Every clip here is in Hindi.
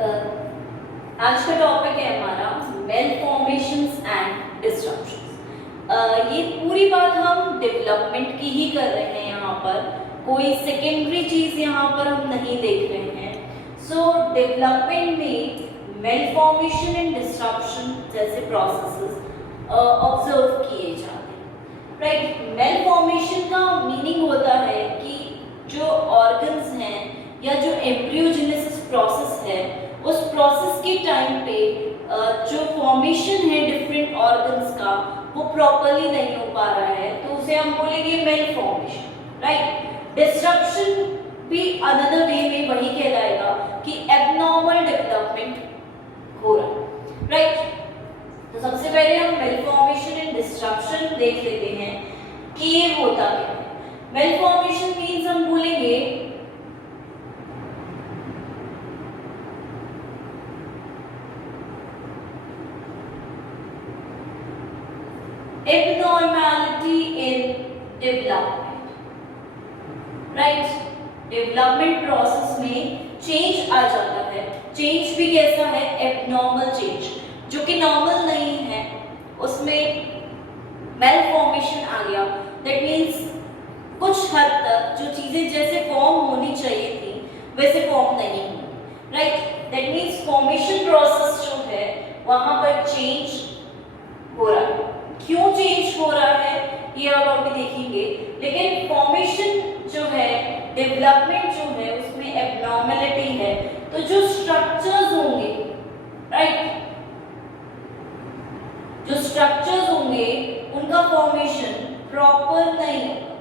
आज का टॉपिक है हमारा मेलफॉर्मेशंस एंड डिस्ट्रक्शंस। ये पूरी बात हम डेवलपमेंट की ही कर रहे हैं, यहाँ पर कोई सेकेंडरी चीज़ यहाँ पर हम नहीं देख रहे हैं। सो डेवलपमेंट में मेलफॉर्मेशन एंड डिस्ट्रक्शन जैसे प्रोसेसेस ऑब्जर्व किए जाते हैं, राइट। मेलफॉर्मेशन का मीनिंग होता है कि जो ऑर्गन्स हैं या जो एम्ब्रियोजेनेसिस प्रोसेस है, उस प्रोसेस के टाइम पे जो फॉर्मेशन है डिफरेंट ऑर्गन्स का वो प्रॉपरली नहीं हो पा रहा है, तो उसे हम बोलेंगे मेलफॉर्मेशन, राइट। डिस्ट्रक्शन भी अनदर वे में वही कहलाएगा कि एबनॉर्मल डेवलपमेंट हो रहा है, राइट। तो सबसे पहले हम मेलफॉर्मेशन एंड डिस्ट्रक्शन देख लेते हैं कि ये होता क्या है। मेलफॉर्मेशन मीन्स हम बोलेंगे abnormality in development, right। Development process में चेंज आ जाता है। चेंज भी कैसा है? एबनॉर्मल चेंज, जो कि नॉर्मल नहीं है, उसमें मेलफॉर्मेशन आ गया। दैट मीन्स कुछ हद तक जो चीजें जैसे फॉर्म होनी चाहिए थी वैसे फॉर्म नहीं हुई, right. That means formation process जो है वहां पर चेंज हो रहा है। क्यों चेंज हो रहा है ये अब अभी देखेंगे, लेकिन फॉर्मेशन जो है, डेवलपमेंट जो है, उसमें एबनॉर्मलिटी है। तो जो स्ट्रक्चर्स होंगे, राइट, जो स्ट्रक्चर्स होंगे उनका फॉर्मेशन प्रॉपर नहीं होगा,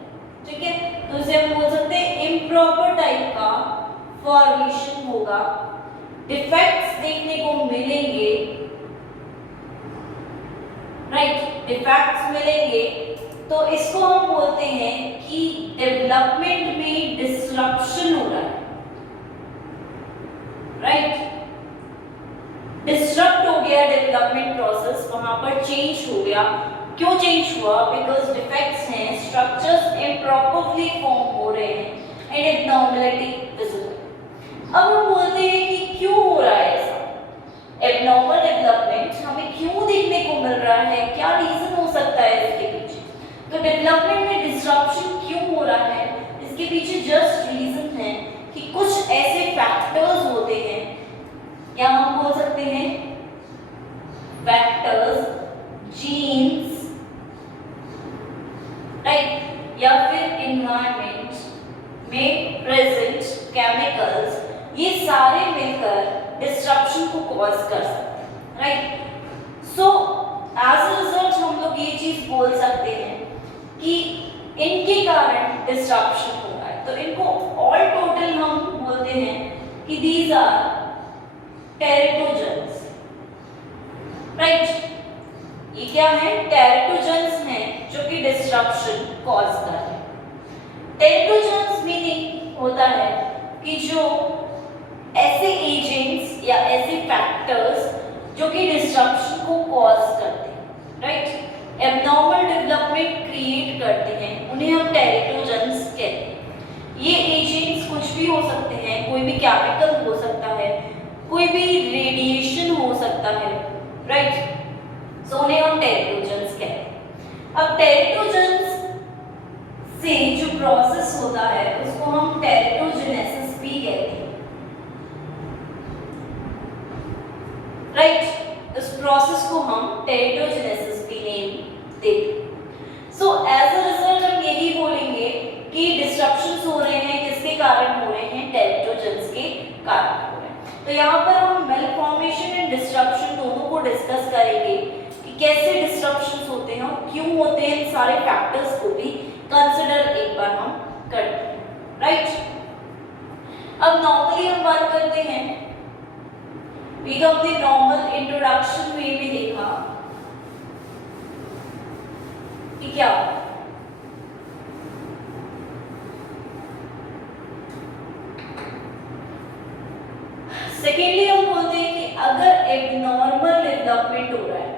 ठीक है। तो इसे हम बोल सकते हैं इम्प्रॉपर टाइप का फॉर्मेशन होगा। डिफेक्ट्स देखने को मिलेंगे, राइट, डिफेक्ट्स मिलेंगे। तो इसको हम बोलते हैं कि डेवलपमेंट में डिस्ट्रप्शन हो रहा है, राइट। डिस्टर्ब हो गया डेवलपमेंट प्रोसेस, वहां पर चेंज हो गया। क्यों चेंज हुआ? बिकॉज डिफेक्ट्स हैं, स्ट्रक्चर्स इम्प्रॉपरली फॉर्म हो रहे हैं एंड एबनॉर्मलिटी विजिबल। अब हम बोलते हैं कि क्यों हो रहा है ऐसा एबनॉर्मल डेवलपमेंट, हमें क्यों देखने को मिल रहा है, क्या रीजन हो सकता है इसके पीछे। तो डेवलपमेंट में डिस्ट्रप्शन क्यों हो रहा है, इसके पीछे जस्ट रीजन है कि कुछ ऐसे फैक्टर्स होते हैं, या हम बोल सकते हैं फैक्टर्स, जीन्स, राइट, या फिर एनवायरनमेंट में प्रेजेंट केमिकल्स, ये सारे मिलकर डिस्ट्रप्शन को कॉज कर सकते हैं, right. So as a result हम लोग ये चीज बोल सकते हैं कि इनके कारण डिस्ट्रप्शन हो रहा है। तो इनको ऑल टोटल हम बोलते हैं कि दीज आर टेरिटोजेंस, राइट। ये क्या है? टेरिटोजेंस हैं जो कि डिस्ट्रप्शन कॉज कर रहे हैं। टेरिटोजेंस मीनिंग होता है कि जो ऐसे एजेंट्स या ऐसे फैक्टर्स जो कि डिस्ट्रप्शन को कॉज करते हैं, राइट, एबनॉर्मल डेवलपमेंट क्रिएट करते हैं, उन्हें हम टेरिटोजेंस कहते हैं। ये एजेंट्स कुछ भी हो सकते हैं, कोई भी केमिकल हो सकता है, कोई भी रेडिएशन हो सकता है, राइट। सो उन्हें हम टेरिटोजेंस कहते हैं। अब टेरिटोजेंस से जो प्रोसेस होता है उसको हम टेरिटोजेनेसिस भी कहते हैं, राइट। इस प्रोसेस को हम टेरिटोजेनेसिस भी नेम देते हैं। सो एज अ रिजल्ट हम यही बोलेंगे कि डिस्ट्रप्शंस हो रहे हैं, किसके कारण हो रहे हैं? टेरिटोजेंस के कारण हो रहे हैं। तो यहाँ पर हम मेलफॉर्मेशन एंड डिस्ट्रप्शन दोनों को डिस्कस करेंगे कि कैसे डिस्ट्रप्शंस होते हैं और क्यों होते हैं, इन सारे फैक्टर्स को भी कंसिडर एक बार हम करते हैं, राइट। अब नॉर्मली हम बात करते हैं, वी हमने नॉर्मल इंट्रोडक्शन वे में देखा कि क्या सेकेंडली हम बोलते हैं कि अगर एबनॉर्मल डेवलपमेंट हो रहा है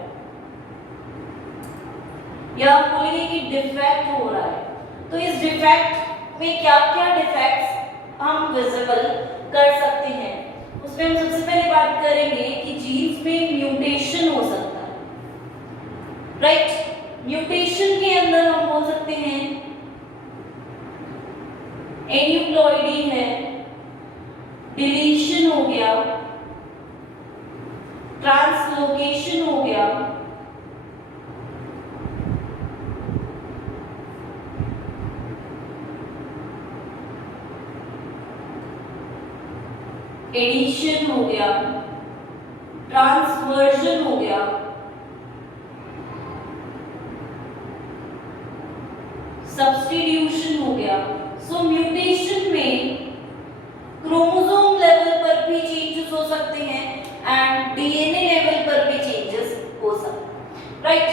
या हम बोलेंगे कि डिफेक्ट हो रहा है, तो इस डिफेक्ट में क्या क्या डिफेक्ट्स हम विजिबल कर सकते हैं, उसमें हम सबसे पहले बात करेंगे कि जीन्स में म्यूटेशन हो सकता है, राइट। म्यूटेशन के अंदर हम बोल सकते हैं एन्यूप्लॉइडी है, डिलीशन हो गया, ट्रांसलोकेशन हो गया, एडिशन हो गया, ट्रांसवर्जन हो गया, सब्स्टिट्यूशन हो गया। सो म्यूटेशन में क्रोमोसोम लेवल पर भी चेंजेस हो सकते हैं एंड डीएनए लेवल पर भी चेंजेस हो सकते हैं, right.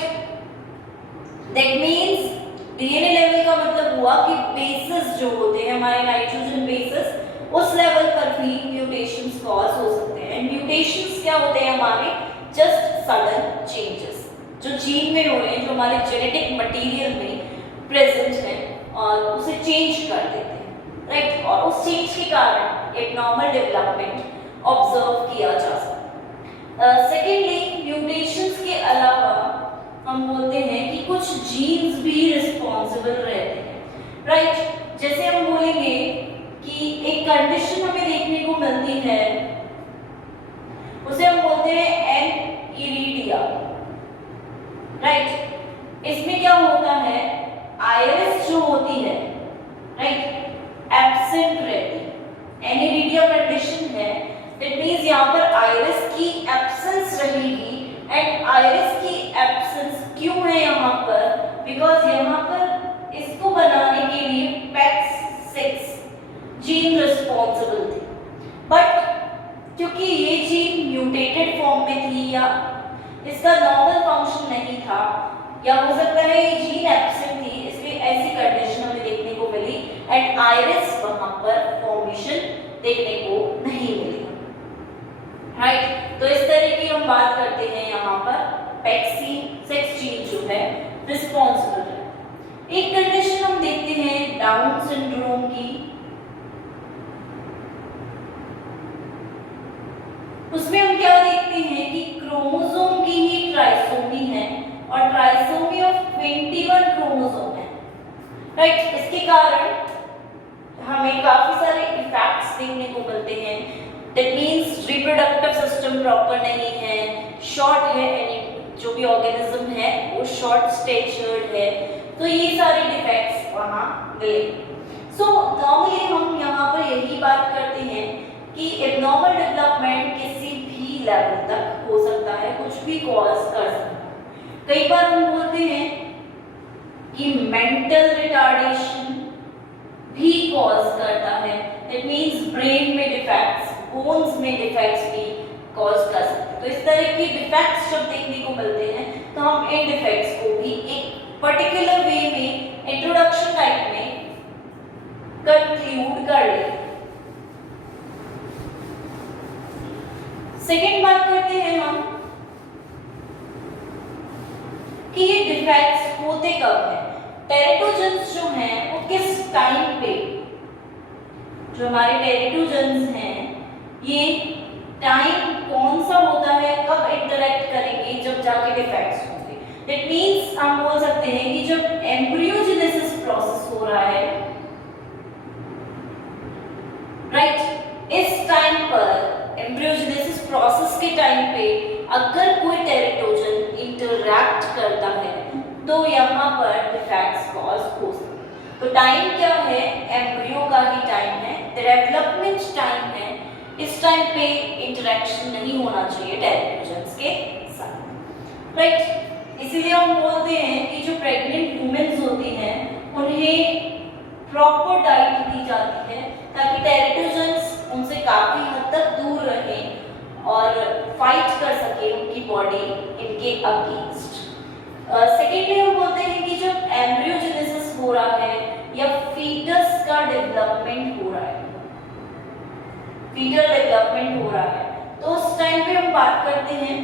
That means DNA level का मतलब हुआ कि बेसेस जो होते हैं हमारे नाइट्रोजन बेसेस, उस लेवल पर भी म्यूटेशंस कॉज हो सकते हैं। एंड म्यूटेशंस क्या होते हैं हमारे? जस्ट सडन चेंजेस जो जीन में हो रहे हैं, जो हमारे जेनेटिक मटेरियल में प्रेजेंट है और उसे चेंज कर देते हैं, राइट। और उस चेंज के कारण एबनॉर्मल डेवलपमेंट ऑब्जर्व किया जा सकता है। सेकेंडली, म्यूटेशंस के अलावा हम बोलते हैं कि कुछ जीन्स भी रिस्पॉन्सिबल रहते हैं, राइट। जैसे हम बोलेंगे कि एक कंडीशन हमें देखने को मिलती है, उसे हम बोलते हैं एनइरिडिया, राइट। इसमें क्या होता है? आइरिस जो होती है, राइट, एब्सेंट रहती है। एनइरिडिया कंडीशन है, दैट मींस यहाँ पर आइरिस की एब्सेंस रहेगी। एंड आइरिस की एब्सेंस क्यों है यहाँ पर? बिकॉज यहाँ पर इसको बनाने के लिए PAX6 जीन रिस्पॉन्सिबल थी, बट क्योंकि ये जीन म्यूटेटेड फॉर्म में थी या इसका नॉर्मल फंक्शन नहीं था, या हो सकता है ये जीन एब्सेंट थी, इसलिए ऐसी कंडीशन हमें देखने को मिली एंड आइरिस वहां पर फॉर्मेशन देखने को नहीं मिली, राइट। तो इस तरह की हम बात करते हैं यहाँ पर PAX6 जीन जो है रिस्पॉन्सिबल है। एक कंडीशन हम देखते हैं डाउन सिंड्रोम की, उसमें हम क्या देखते हैं कि क्रोमोसोम की ही ट्राइसोमी है और ट्राइसोमी ऑफ 21 क्रोमोसोम है, राइट। इसके कारण हमें काफी सारे इफेक्ट्स देखने को मिलते हैं। That means reproductive system proper नहीं है, शॉर्ट है, यानी जो भी ऑर्गेनिज्म है वो शॉर्ट स्टेचर्ड है, तो ये सारे डिफेक्ट्स वहां मिले। सो नॉर्मली हम यहाँ पर यही बात करते हैं कि एबनॉर्मल डेवलपमेंट किसी भी लेवल तक हो सकता है, कुछ भी कॉज कर सकता है। कई बार हम बोलते हैं कि मेंटल रिटार्डेशन भी कॉज करता है, इट मींस ब्रेन में डिफेक्ट्स, बोन्स में डिफेक्ट्स भी कॉज कर सकते हैं। तो इस तरह के डिफेक्ट्स जब देखने को मिलते हैं तो हम इन डिफेक्ट्स को भी एक पर्टिकुलर वे में इंट्रोडक्शन टाइप में कंक्लूड कर लेते हैं। सेकेंड बात करते हैं हम कि ये डिफेक्ट्स होते कब हैं। टेरिटोजेंस जो हैं वो किस टाइम पे, जो हमारे टेरिटोजेंस हैं ये टाइम कौन सा होता है, कब इंटरेक्ट करेंगे, जब जाके डिफेक्ट्स होंगे। दैट मींस हम बोल सकते हैं कि जब एम्ब्रियोजेनेसिस प्रोसेस हो रहा है, राइट, इस टाइम पर एम्ब्रियोजेनेसिस प्रोसेस के टाइम पे अगर कोई टेरिटोजन इंटरैक्ट करता है तो यहाँ पर डिफेक्ट्स कॉज हो सकते हैं। तो टाइम क्या है? एम्ब्रियो का ही टाइम है, डेवलपमेंट टाइम है। इस टाइम पे इंटरेक्शन नहीं होना चाहिए टेरिटोजन्स के साथ, राइट। इसीलिए हम बोलते हैं कि जो प्रेग्नेंट वुमेन्स होती हैं उन्हें प्रॉपर डाइट दी जाती है ताकि टेरिटोजन्स उनसे काफी हद तक दूर रहें और फाइट कर सके उनकी बॉडी इनके अगेंस्ट। सेकेंडली हम बोलते हैं कि जब एम्ब्रियोजेनेसिस हो रहा है या फीटस का डेवलपमेंट हो रहा है, फीटल डेवलपमेंट हो रहा है, तो उस टाइम पे हम बात करते हैं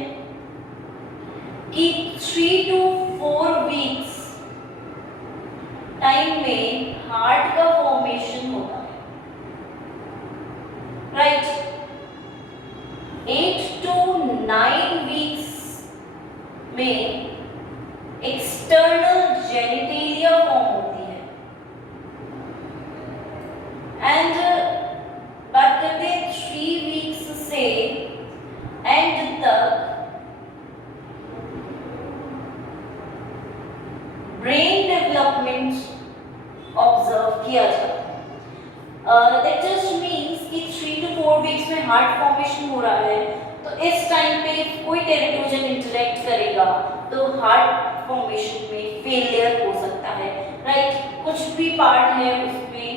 कि 3 to 4 वीक्स टाइम में हार्ट का फॉर्मेशन होता है, राइट। 8 to 9 वीक्स में एक्सटर्नल जेनिटेलिया फॉर्म होती है। एंड बात करते हैं 3 वीक्स से एंड तक ब्रेन डेवलपमेंट ऑब्जर्व किया जाता है। दैट जस्ट मीन्स कि 3 to 4 वीक्स में हार्ट फॉर्मेशन हो रहा है, तो इस टाइम पे कोई टेरिटोजन इंटरेक्ट करेगा तो हार्ट फॉर्मेशन में फेलियर हो सकता है, राइट। कुछ भी पार्ट है उसमें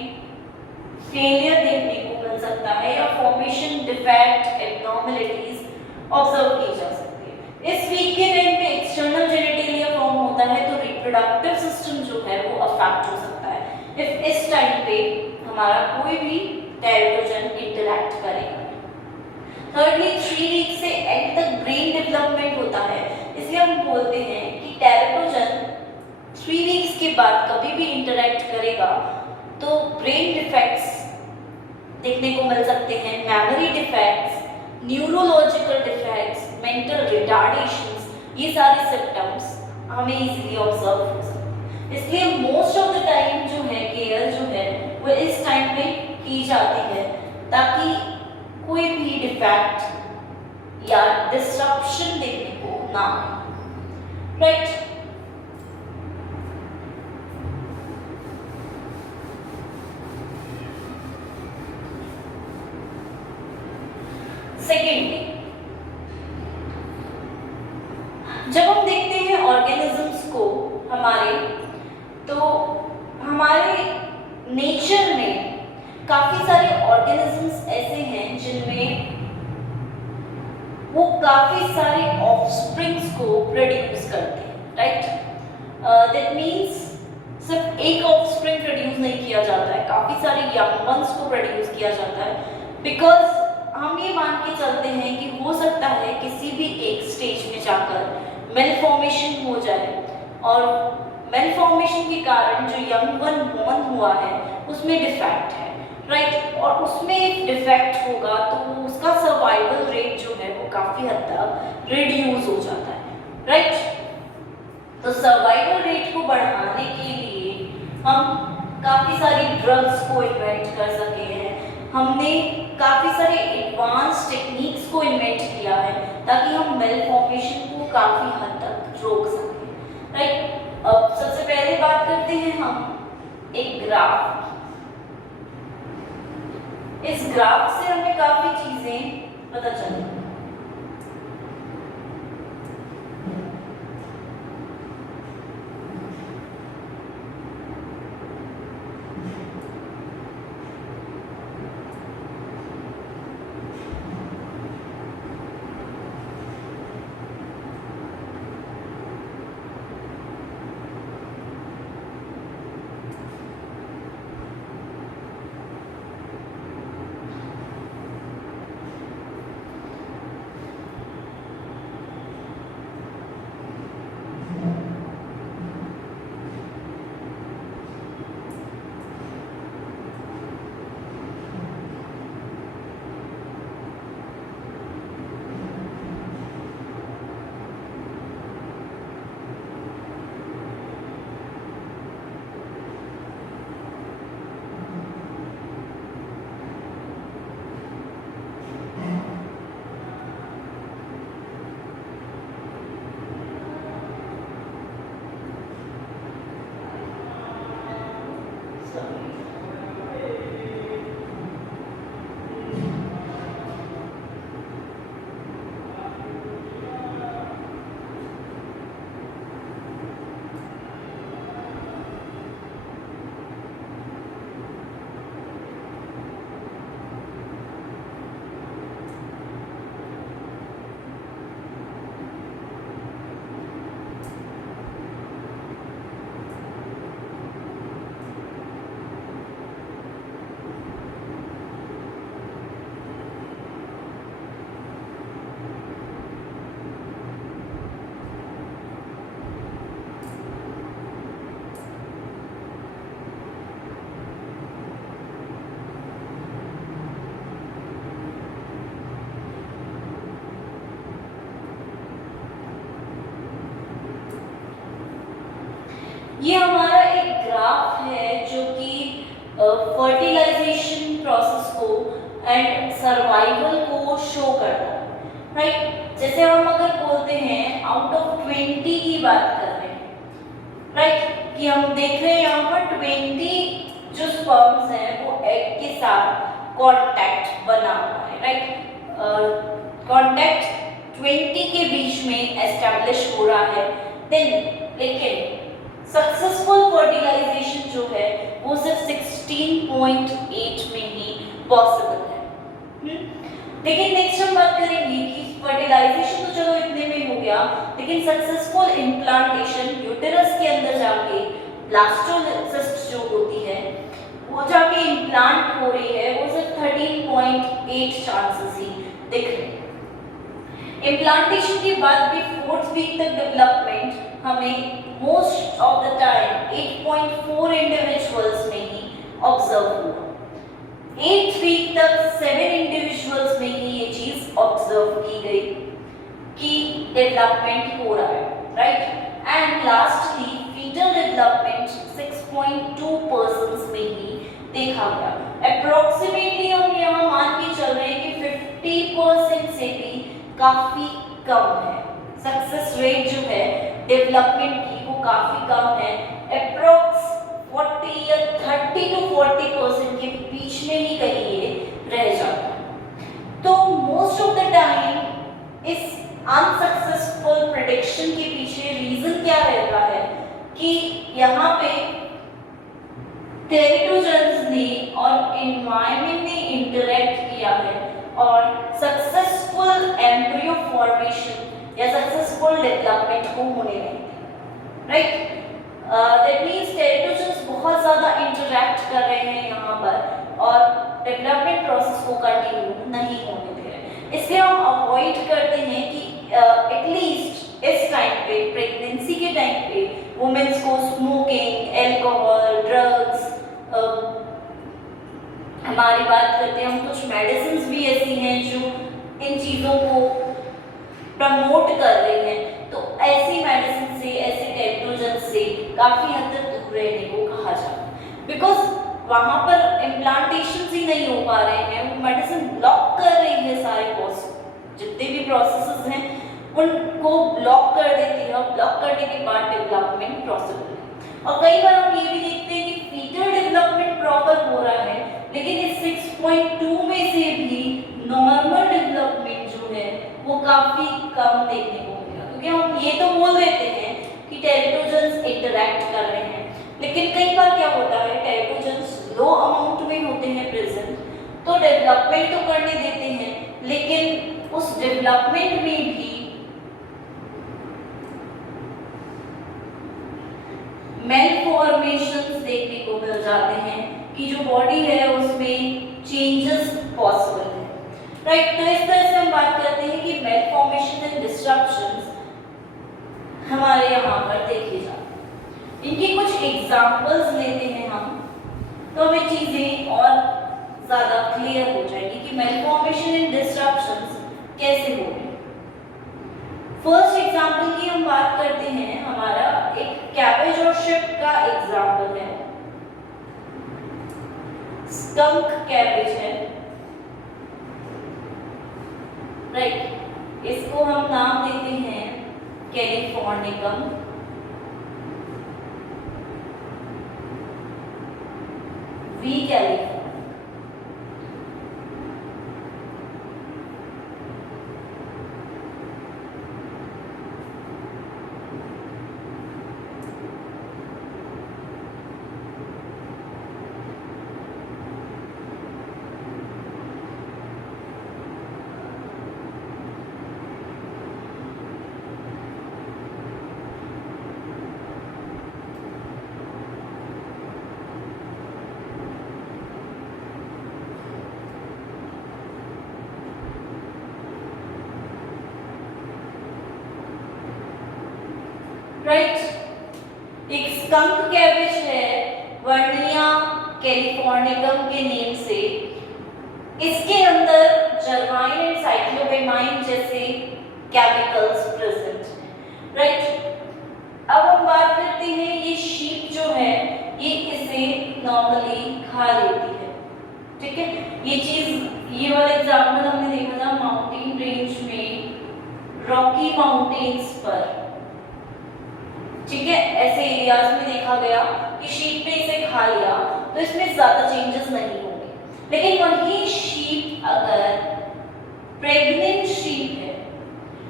फेलियर देखने को मिल सकता है या फॉर्मेशन डिफेक्ट एब्नॉर्मलिटीज ऑब्जर्व की जा सकती है। इस वीक के टाइम पे एक्सटर्नल जेनिटेलिया फॉर्म होता है तो रिप्रोडक्टिव सिस्टम जो है वो अफेक्ट हो सकता है इफ इस टाइम पे हमारा कोई भी टेरिटोजन इंटरैक्ट करेगा। थर्डली 3 वीक से एंड तक ब्रेन डेवलपमेंट होता है, इसलिए हम बोलते हैं कि टेरिटोजन 3 वीक्स के बाद कभी भी इंटरैक्ट करेगा तो ब्रेन डिफेक्ट्स देखने को मिल सकते हैं, memory defects, neurological defects, mental retardations, ये सारे सिम्टम्स हमें इजीली ऑब्जर्व हो सकते हैं। इसलिए मोस्ट ऑफ द टाइम जो है केयर जो है वो इस टाइम पे की जाती है ताकि कोई भी डिफेक्ट या डिस्ट्रप्शन देखने को ना आए, राइट। सेकेंडली, जब हम देखते हैं ऑर्गेनिजम्स को हमारे, तो हमारे नेचर में काफी सारे ऑर्गेनिजम्स ऐसे हैं जिनमें वो काफी सारे ऑफस्प्रिंग्स को प्रोड्यूस करते हैं, राइट। दैट मीन्स सिर्फ एक ऑफस्प्रिंग प्रोड्यूस नहीं किया जाता है, काफी सारे यंग वंस को प्रोड्यूस किया जाता है, बिकॉज हम ये मान के चलते हैं कि हो सकता है किसी भी एक स्टेज में जाकर मेलफॉर्मेशन हो जाए और मेलफॉर्मेशन के कारण जो यंग वन बॉर्न हुआ है उसमें डिफेक्ट है, राइट। और उसमें डिफेक्ट होगा तो उसका सर्वाइवल रेट जो है वो काफी हद तक रिड्यूस हो जाता है, राइट। तो सर्वाइवल रेट को बढ़ाने के लिए हम काफी सारी ड्रग्स को इन्वेंट कर सके हैं, हमने काफी सारे एडवांस टेक्निक्स को इन्वेंट किया है ताकि हम मेलफॉर्मेशन को काफी हद तक रोक सकें, राइट। अब सबसे पहले बात करते हैं हम एक ग्राफ। इस ग्राफ से हमें काफी चीजें पता चली। फर्टिलाइजेशन प्रोसेस को एंड सर्वाइवल को शो करता है, राइट। जैसे हम अगर बोलते हैं आउट ऑफ 20 की बात कर रहे हैं, राइट, कि हम देख रहे हैं यहाँ पर 20 जो स्पर्म्स हैं वो एग के साथ कांटेक्ट बना हुआ है, राइट। कांटेक्ट 20 के बीच में एस्टैब्लिश हो रहा है, लेकिन सक्सेसफुल फर्टिलाइजेशन जो है वो सिर्फ 16.8 में ही पॉसिबल है। लेकिन नेक्स्ट हम बात करेंगे कि फर्टिलाइजेशन तो चलो इतने में हो गया, लेकिन सक्सेसफुल इम्प्लांटेशन यूटेरस के अंदर जाके ब्लास्टोसिस्ट जो होती है वो जाके इम्प्लांट हो रही है, वो सिर्फ 13.8 चांसेस ही दिख रहे हैं। इम्प्लांटेशन के बाद भी 4th वीक तक डेवलपमेंट हमें most of the time 8.4 individuals में ही ऑब्जर्व हुआ। 8th वीक तक 7 इंडिविजुअल्स में ही ये चीज ऑब्जर्व की गई कि डेवलपमेंट हो रहा है, right. And lastly fetal development 6.2% में ही देखा गया। अप्रोक्सीमेटली हम यहाँ मान के चल रहे हैं कि 50% से भी काफी कम है। सक्सेस रेट जो है डेवलपमेंट की वो काफी कम है, अप्रोक्स 40 या 30 to 40% के बीच में ही कहीं ये रह जाता है। तो मोस्ट ऑफ द टाइम इस अनसक्सेसफुल प्रेडिक्शन के पीछे रीजन क्या रहता है कि यहाँ पे टेरिटोजेंस ने और एनवायरनमेंट ने इंटरेक्ट किया है और सक्सेसफुल एम्ब्रियो फॉर्मेशन या सक्सेसफुल डेवलपमेंट को होने नहीं दिया, राइट। दैट मींस टेरिटोजेंस बहुत ज़्यादा इंटरेक्ट कर रहे हैं यहाँ पर और डेवलपमेंट प्रोसेस को कंटिन्यू नहीं होने दे रहे। इसलिए हम अवॉइड करते हैं कि एटलीस्ट इस टाइम पे, प्रेगनेंसी के टाइम पे वुमेन्स को स्मोकिंग, एल्कोहल, ड्रग्स, हमारी बात करते हैं हम कुछ मेडिसिन्स भी ऐसी हैं जो इन चीज़ों को प्रमोट कर रही हैं, तो ऐसी मेडिसिन से, ऐसे टेरिटोजेंस से काफ़ी हद तक दूर रहने को कहा जाता है। बिकॉज वहाँ पर इम्प्लांटेशन ही नहीं हो पा रहे हैं, वो मेडिसिन ब्लॉक कर रही है सारे जितने भी प्रोसेसेस हैं उनको ब्लॉक कर देती है और ब्लॉक करने के बाद डेवलपमेंट पॉसिबल है। और कई बार हम ये भी देखते हैं कि फीटल डेवलपमेंट प्रॉपर हो रहा है, लेकिन इस 6.2 में से भी नॉर्मल डेवलपमेंट जो है वो काफ़ी कम देखने को मिलेगा, क्योंकि हम ये तो बोल देते हैं कि टेरिटोजेंस इंटरैक्ट कर रहे हैं, लेकिन कई बार क्या होता है टेरिटोजेंस लो अमाउंट में होते हैं प्रेजेंट, तो डेवलपमेंट तो करने देते हैं, लेकिन उस डेवलपमेंट में भी मेलफॉर्मेशंस देखने को मिल जाते हैं कि जो बॉडी है उसमें चेंजेस पॉसिबल है, राइट। तो इस तरह से हम बात करते हैं कि मेलफॉर्मेशन एंड डिस्ट्रप्शंस हमारे यहाँ पर देखे जाते हैं। इनके कुछ एग्जांपल्स लेते हैं हम, तो हमें चीज़ें और ज़्यादा क्लियर हो जाएगी कि मेलफॉर्मेशन एंड डिस्ट्रप्शंस कैसे हो रहे हैं। फर्स्ट एग्जाम्पल की हम बात करते हैं, हमारा एक कैबेज और शिप का एग्जाम्पल है। स्कंक कैबेज है, राइट। इसको हम नाम देते हैं कैलिफोर्निकम। वी कैलिफोर्निकम। राइट। एक स्कंक कैबेज है वर्निया कैलिफोर्निकम के नेम से। इसके अंदर जर्माइन एंड साइक्लोबेमाइन जैसे केमिकल्स प्रेजेंट हैं, राइट। अब हम बात करते हैं ये शीप जो है ये इसे नॉर्मली खा लेती है। ठीक है, ये वाला एग्जाम्पल हमने देखा था माउंटेन रेंज में, रॉकी माउंटेन्स पर। ठीक है, ऐसे एरियाज में देखा गया कि शीप ने इसे खा लिया तो इसमें ज्यादा चेंजेस नहीं होंगे। लेकिन वही शीप अगर प्रेग्नेंट शीप है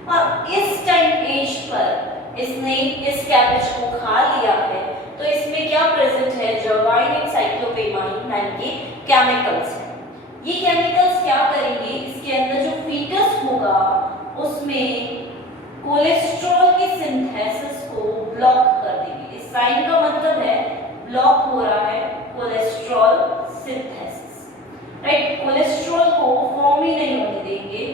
और इस टाइम एज पर इसने इस कैबेज को खा लिया है तो इसमें क्या प्रेजेंट है, जर्वाइन एंड साइक्लोपेमाइन नाम के केमिकल्स हैं। ये केमिकल्स क्या करेंगे, इसके अंदर जो फीटस होगा उसमें कोलेस्ट्रॉल की सिंथेसिस को ब्लॉक कर देंगे। इस साइन का मतलब है ब्लॉक हो रहा है कोलेस्ट्रॉल सिंथेसिस, राइट। कोलेस्ट्रॉल को फॉर्म ही नहीं होने देंगे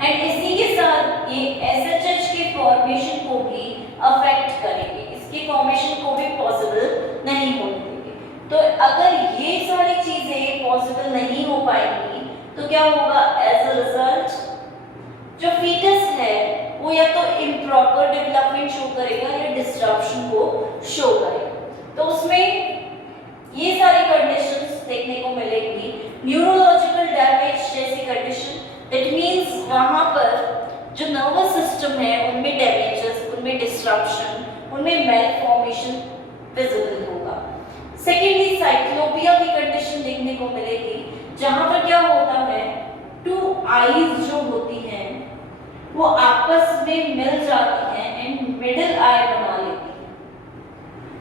एंड इसी के साथ ये एसएचएच के फॉर्मेशन को भी अफेक्ट करेंगे, इसके फॉर्मेशन को भी पॉसिबल नहीं होने देंगे। तो अगर ये सारी चीजें पॉसिबल नहीं हो पाएंगी तो क्या होगा, एज अ रिजल्ट जो फीटस है वो या तो इम्प्रॉपर डेवलपमेंट शो करेगा या डिस्ट्रप्शन को शो करेगा। तो उसमें ये सारी कंडीशंस देखने को मिलेंगी। न्यूरोलॉजिकल डैमेज जैसी कंडीशन, दैट मींस वहां पर जो नर्वस सिस्टम है उनमें डैमेजेस, उनमें डिस्ट्रप्शन, उनमें मैलफॉर्मेशन विजिबल होगा। सेकेंडली साइक्लोपिया की कंडीशन देखने को मिलेगी जहां पर क्या होता है, टू आईज जो होती हैं वो आपस में मिल जाती हैं एंड मिडिल आई बना लेती हैं,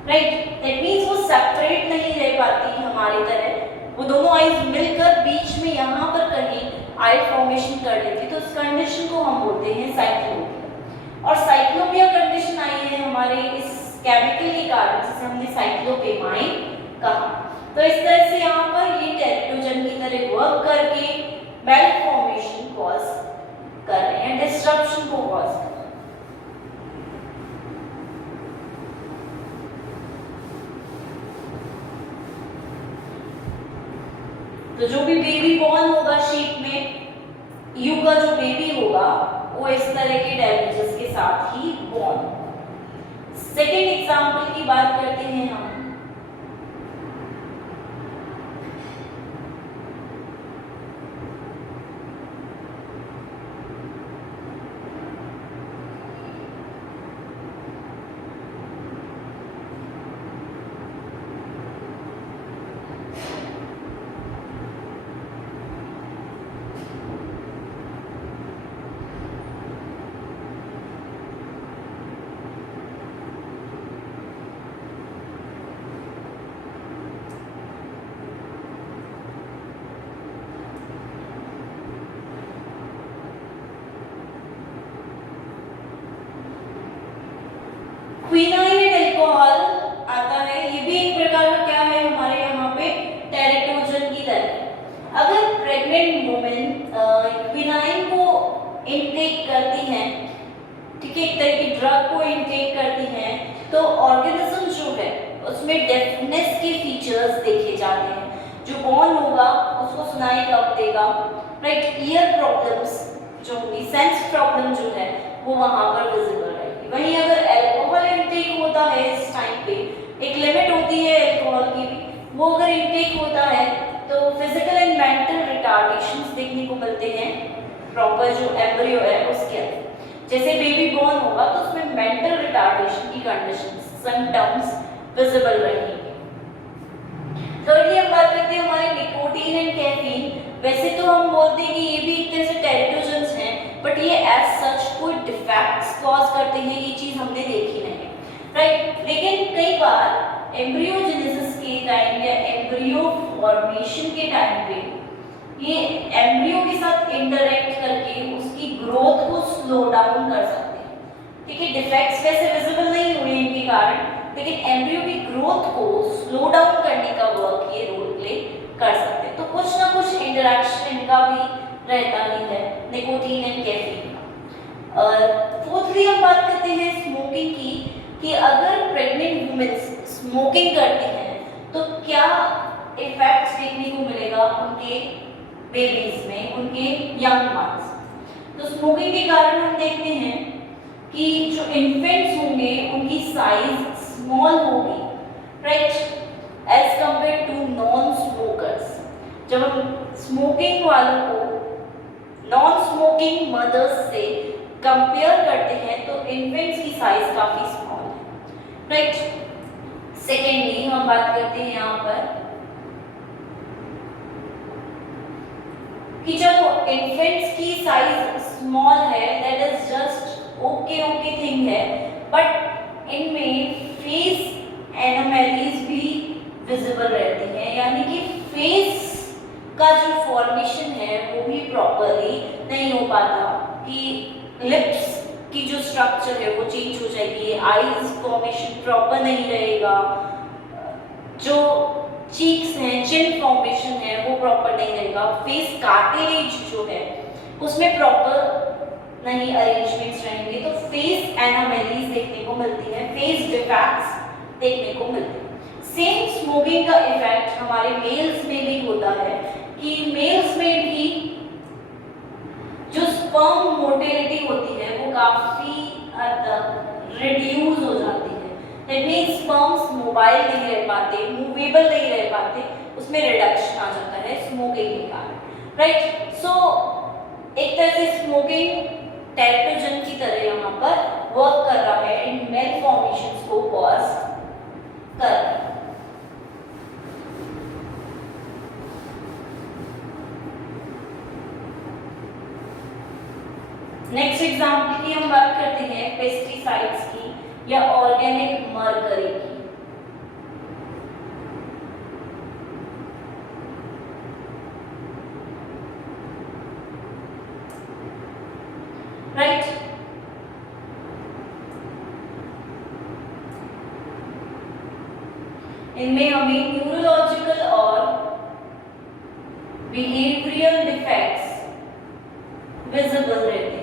राइट। दैट मींस वो सेपरेट नहीं रह पाती हमारी तरह, वो दोनों आईज मिलकर बीच में यहाँ पर कहीं आई फॉर्मेशन कर लेती, तो इस कंडीशन को हम बोलते हैं साइक्लोपिया। और साइक्लोपिया कंडीशन आई है हमारे इस केमिकल के कारण जिसे हमने साइक्लोपेमाइन कहा। तो इस तरह से यहाँ पर ये टेरिटोजन की तरह वर्क करके मैलफॉर्मेशन कॉज कर रहे हैं, डिस्ट्रप्शन को कॉज कर रहे हैं। तो जो भी बेबी बॉर्न होगा शीप में, यू का जो बेबी होगा वो इस तरह के डैमेजेस के साथ ही बॉर्न होगा। सेकेंड एग्जांपल की बात करते हैं हम। क्विनाइन एंड अल्कोहल आता है, ये भी एक प्रकार का क्या है हमारे यहाँ पे टेरिटोजन की तरह। अगर प्रेग्नेंट वुमेन क्विनाइन को इनटेक करती हैं, ठीक है, एक तरह की ड्रग को इनटेक करती हैं, तो ऑर्गेनिज्म जो है उसमें डेफनेस के फीचर्स देखे जाते हैं। जो बॉर्न होगा उसको सुनाई कम देगा, राइट। ईयर प्रॉब्लम्स जो होगी, सेंस प्रॉब्लम जो है वो वहां पर विजिबल रहेगी। वहीं अगर अल्कोहल इनटेक होता है इस टाइम पे, एक लिमिट होती है अल्कोहल की भी, वो अगर इनटेक होता है तो फिजिकल एंड मेंटल रिटार्डेशंस देखने को मिलते हैं प्रॉपर जो एम्ब्रियो है उसके अंदर। जैसे बेबी बॉर्न होगा तो उसमें मेंटल रिटार्डेशन की कंडीशंस, सिम्टम्स विजिबल रहेंगे। थर्डली हम बात करते हैं हमारे निकोटीन एंड कैफीन। वैसे तो हम बोलते हैं कि ये भी एक तरह से टेरिटोजन्स हैं, बट ये एज सच कोई डिफेक्ट्स कॉज करते हैं ये चीज हमने देखी नहीं, राइट। लेकिन कई बार एम्ब्रियोजेनेसिस के टाइम या एम्ब्रियो फॉर्मेशन के टाइम पे ये एम्ब्रियो के साथ इंटरेक्ट करके उसकी ग्रोथ को स्लो डाउन कर सकते हैं, ठीक है। डिफेक्ट्स वैसे विजिबल नहीं हुए इनके कारण, लेकिन एम्ब्रियो की ग्रोथ को स्लो डाउन करने का वर्क ये रोल प्ले कर सकते हैं। तो कुछ ना कुछ इंटरेक्शन इनका भी रहता ही है, निकोटीन एंड कैफीन का। फोर्थली हम बात करते हैं स्मोकिंग की, कि अगर प्रेग्नेंट वुमेन्स स्मोकिंग करती हैं तो क्या इफेक्ट्स देखने को मिलेगा उनके बेबीज में, उनके यंग वंस। तो स्मोकिंग के कारण हम देखते हैं कि जो इन्फेंट्स होंगे उनकी साइज स्मॉल होगी, right, as compare to non smokers. जब हम स्मोकिंग वालों को नॉन स्मोकिंग मदर्स से कंपेयर करते हैं तो इन्फेंट्स की साइज काफी स्मॉल है, राइट। सेकेंडली हम बात करते हैं यहाँ पर कि जब इन्फेंट्स की साइज स्मॉल है that is just okay thing है, बट इनमें फेस एनोमैलीज भी विजिबल रहती हैं, यानी कि फेस का जो फॉर्मेशन है वो भी प्रॉपरली नहीं हो पाता, कि लिप्स की जो स्ट्रक्चर है वो चेंज हो जाएगी, आईज फॉर्मेशन प्रॉपर नहीं रहेगा, जो चीक्स हैं चिन फॉर्मेशन है वो प्रॉपर नहीं रहेगा, फेस कार्टिलेज जो है उसमें प्रॉपर नहीं अरेंजमेंट्स रहेंगे, तो फेस एनोमैलीज देखने को मिलती है, फेस डिफेक्ट्स देखने को मिलते हैं। सेम स्मोकिंग का इफेक्ट हमारे मेल्स में भी होता है कि मेल्स में भी जो स्पर्म मोटिलिटी होती है वो काफी हद तक रिड्यूस हो जाती है। दैट मींस स्पर्म्स मोबाइल नहीं रह पाते, मूवेबल नहीं रह पाते, उसमें रिडक्शन आ जाता है स्मोकिंग के कारण, राइट। सो एक तरह से स्मोकिंग टेरेटोजन की तरह यहाँ पर वर्क कर रहा है, इन मेल फॉर्मेशंस को कॉज कर रहा है। नेक्स्ट एग्जाम्पल की हम बात करते हैं पेस्टिसाइड्स की या ऑर्गेनिक मरकरी की। राइट, इनमें हमें न्यूरोलॉजिकल और बिहेवियरल डिफेक्ट्स विजिबल रहते हैं।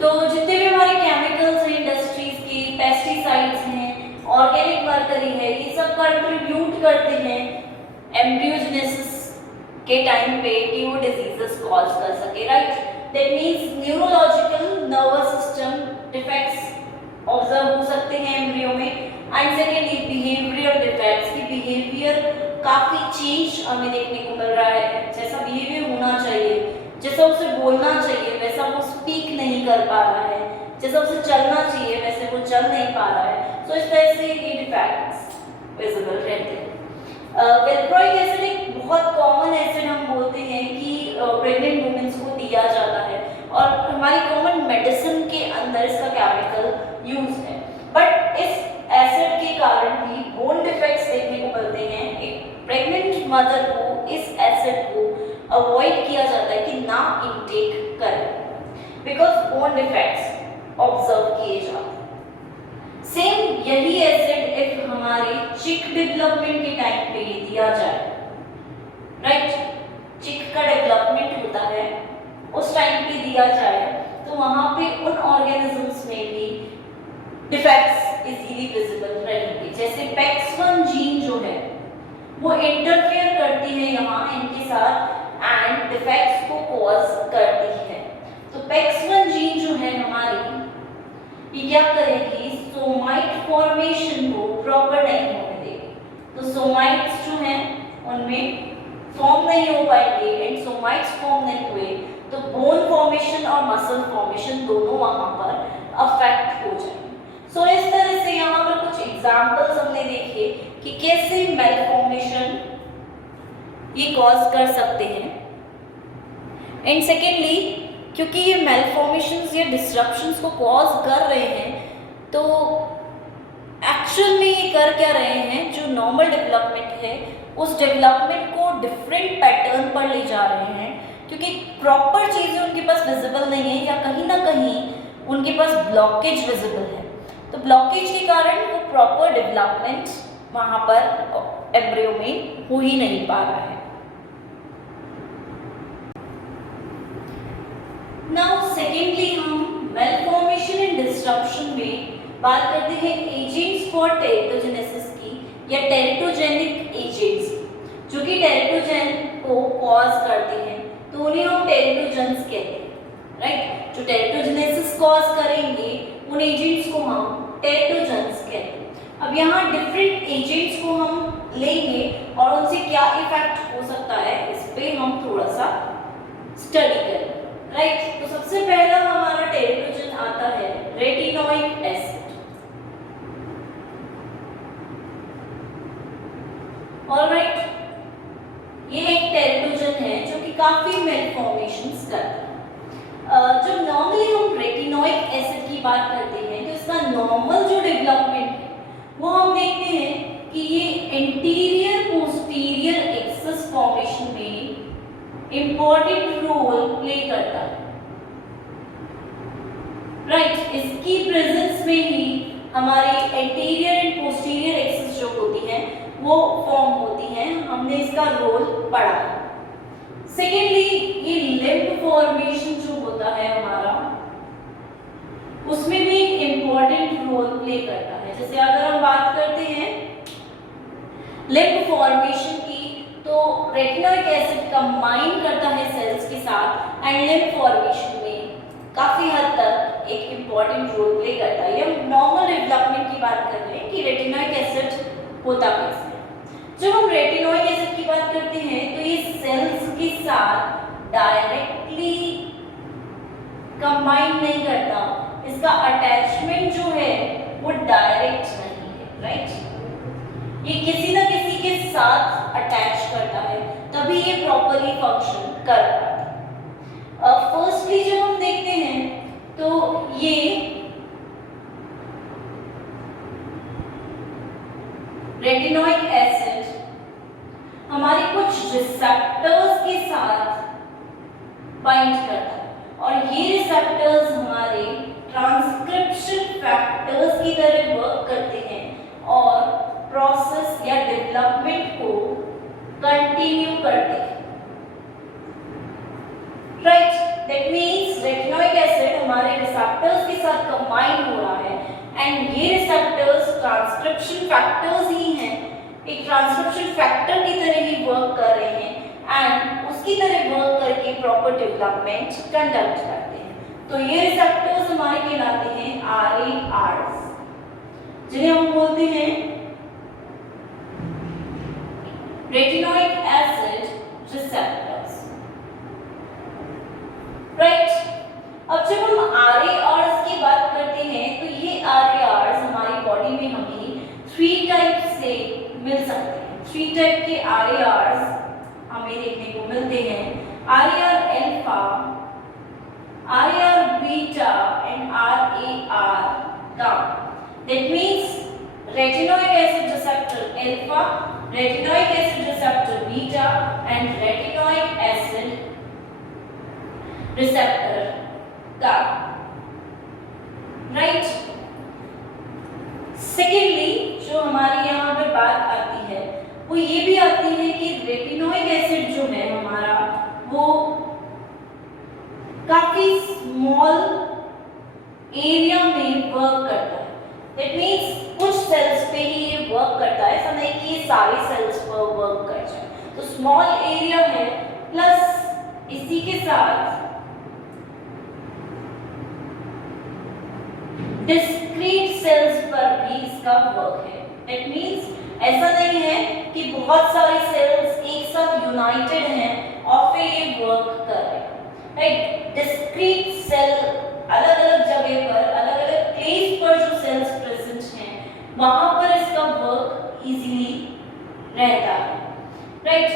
तो जितने भी हमारे केमिकल्स हैं इंडस्ट्रीज की, पेस्टिसाइड्स हैं, ऑर्गेनिक मरकरी है, ये सब कंट्रीब्यूट करते हैं एम्ब्रियोजेनेसिस के टाइम पे कि वो डिजीजेस कॉज कर सके, right. That means neurological nervous system defects observe हो सकते हैं एम्ब्रियो में, एंड सेकेंडली बिहेवियरल डिफेक्ट्स की बिहेवियर काफी चेंज हमें देखने को मिल रहा है, जैसा बिहेवियर होना चाहिए, जैसा उसे बोलना चाहिए वैसा वो स्पीक नहीं कर पा रहा है, जैसा उसे चलना चाहिए वैसे वो चल नहीं पा रहा है। सो इस तरह से ये डिफेक्ट्स विजिबल रहते हैं। वेल्प्रोइक एसिड एक बहुत कॉमन एसिड हम बोलते हैं कि प्रेग्नेंट वुमेन्स को दिया जाता है और हमारी कॉमन मेडिसिन के अंदर इसका केमिकल यूज है, बट इस एसिड के कारण भी बोन डिफेक्ट्स देखने को मिलते हैं। एक प्रेग्नेंट मदर को इस एसिड को अवॉइड किया जाता है कि ना इनटेक करें, बिकॉज बोन डिफेक्ट्स ऑब्जर्व किए जाते हैं। सेम यही एसिड इफ हमारे चिक डेवलपमेंट के टाइम पे दिया जाए, राइट, चिक का डेवलपमेंट होता है उस टाइम पे दिया जाए तो वहां पे उन ऑर्गेनिजम्स में भी डिफेक्ट्स इजीली विजिबल रहेंगे। जैसे PEX1 जीन जो है वो इंटरफेयर करती है यहाँ इनके साथ एंड डिफेक्ट्स को कॉज करती है। तो PEX1 जीन जो है हमारी ये क्या करेगी, सोमाइट फॉर्मेशन को प्रॉपर नहीं होने देगी, तो सोमाइट्स जो हैं उनमें फॉर्म नहीं हो पाएंगे, एंड सोमाइट्स फॉर्म नहीं हुए तो बोन फॉर्मेशन और मसल फॉर्मेशन दोनों वहां पर अफेक्ट हो जाएंगे। सो इस तरह से यहाँ पर कुछ एग्जांपल्स हमने देखे कि कैसे मेलफॉर्मेशन ये कॉज कर सकते हैं, एंड सेकेंडली क्योंकि ये मेलफॉर्मेशंस या डिस्ट्रप्शंस को कॉज कर रहे हैं तो एक्चुअल में ये कर क्या रहे हैं, जो नॉर्मल डेवलपमेंट है उस डेवलपमेंट को डिफरेंट पैटर्न पर ले जा रहे हैं, क्योंकि प्रॉपर चीज़ें उनके पास विजिबल नहीं है या कहीं ना कहीं उनके पास ब्लॉकेज विजिबल है। तो ब्लॉकेज के कारण वो प्रॉपर डेवलपमेंट वहाँ पर एम्ब्रियो में हो ही नहीं पा रहा है। नाउ सेकेंडली हम मेलफॉर्मेशन एंड डिस्ट्रप्शन में बात करते हैं एजेंट्स फॉर टेरिटोजेनेसिस की या टेरिटोजेनिक एजेंट्स जो कि टेरिटोजेन को कॉज करते हैं, तो उन्हें हम टेरिटोजेंस कहते हैं, राइट। जो टेरिटोजेनेसिस कॉज करेंगे उन एजेंट्स को हम टेरिटोजेंस कहते हैं। अब यहाँ डिफरेंट एजेंट्स को हम लेंगे और उनसे क्या इफेक्ट हो सकता है इस पे हम थोड़ा सा स्टडी करें, राइट। तो सबसे पहला हमारा टेरिटोजेन आता है रेटिनोइक एसिड। ऑलराइट, ये एक टेरिटोजेन है जो कि काफी मेलफॉर्मेशंस करता है। जो नॉर्मली हम रेटिनोइक एसिड की बात करते हैं तो इसका नॉर्मल जो डेवलपमेंट है वो हम देखते हैं कि ये एंटीरियर पोस्टीरियर एक्सिस फॉर्मेशन में इंपॉर्टेंट रोल प्ले करता है, राइट। इसकी प्रेजेंस में ही हमारी एंटीरियर एंड पोस्टीरियर एक्सिस जो होती है वो फॉर्म होती हैं, हमने इसका रोल पढ़ा है। सेकेंडली, ये लिम्फ फॉर्मेशन जो होता है हमारा उसमें भी एक इम्पॉर्टेंट रोल प्ले करता है। जैसे अगर हम बात करते हैं लिम्फ फॉर्मेशन की, तो रेटिनोइक एसिड कंबाइन करता है सेल्स के साथ एंड लिम्फ फॉर्मेशन में काफी हद तक एक इम्पॉर्टेंट रोल प्ले करता है। हम नॉर्मल डेवलपमेंट की बात कर रहे हैं कि रेटिनोइक एसिड होता कैसे है। जब हम रेटिनोइक एसिड की बात करते हैं तो ये सेल्स के साथ डायरेक्टली कंबाइन नहीं करता, इसका अटैचमेंट जो है वो डायरेक्ट नहीं है, राइट। ये किसी ना किसी के साथ अटैच करता है तभी ये प्रॉपर्ली फंक्शन कर पाता है। फर्स्टली जब हम देखते हैं तो ये रेटिनोइक एसिड हमारे कुछ रिसेप्टर्स के साथ बाइंड करता है और ये रिसेप्टर्स हमारे ट्रांसक्रिप्शन फैक्टर्स की तरह वर्क करते हैं और प्रोसेस या डेवलपमेंट को कंटिन्यू करते हैं, right. That means retinoic acid हमारे रिसेप्टर्स के साथ कंबाइन हो रहा है एंड ये रिसेप्टर्स ट्रांसक्रिप्शन फैक्टर्स ही हैं, एक ट्रांसक्रिप्शन फैक्टर की तरह ही वर्क कर रहे हैं एंड उसकी तरह वर्क करके प्रॉपर डेवलपमेंट कंडक्ट करते हैं। तो ये रिसेप्टर्स हमारे कहलाते हैं RARs, जिन्हें हम बोलते हैं रेटिनोइक एसिड रिसेप्टर्स, राइट। अब जब हम RARs की बात करते हैं तो ये RARs हमारी बॉडी में हमें 3 टाइप से मिल सकते हैं। 3 टाइप के RARs हमें देखने को मिलते हैं, RAR alpha, RAR beta and RAR gamma. That means retinoic acid receptor alpha, retinoic acid receptor beta and retinoic acid receptor gamma, right. Secondly जो हमारी यहाँ पे बात आती है वो ये भी आती है कि रेटिनोइक एसिड जो है हमारा वो काफी स्मॉल एरिया में वर्क करता है। दैट मींस कुछ सेल्स पे ही ये वर्क करता है, ऐसा नहीं कि ये सारे सेल्स पर वर्क कर जाए। तो स्मॉल एरिया है प्लस इसी के साथ डिस्क्रीट सेल्स पर भी इसका वर्क है। दैट मींस ऐसा नहीं है कि बहुत सारे सेल्स एक साथ यूनाइटेड हैं और फिर ये वर्क कर रहे हैं, राइट। डिस्क्रीट सेल अलग अलग जगह पर, अलग अलग प्लेस पर जो सेल्स प्रेजेंट हैं वहां पर इसका वर्क इजीली रहता है, राइट।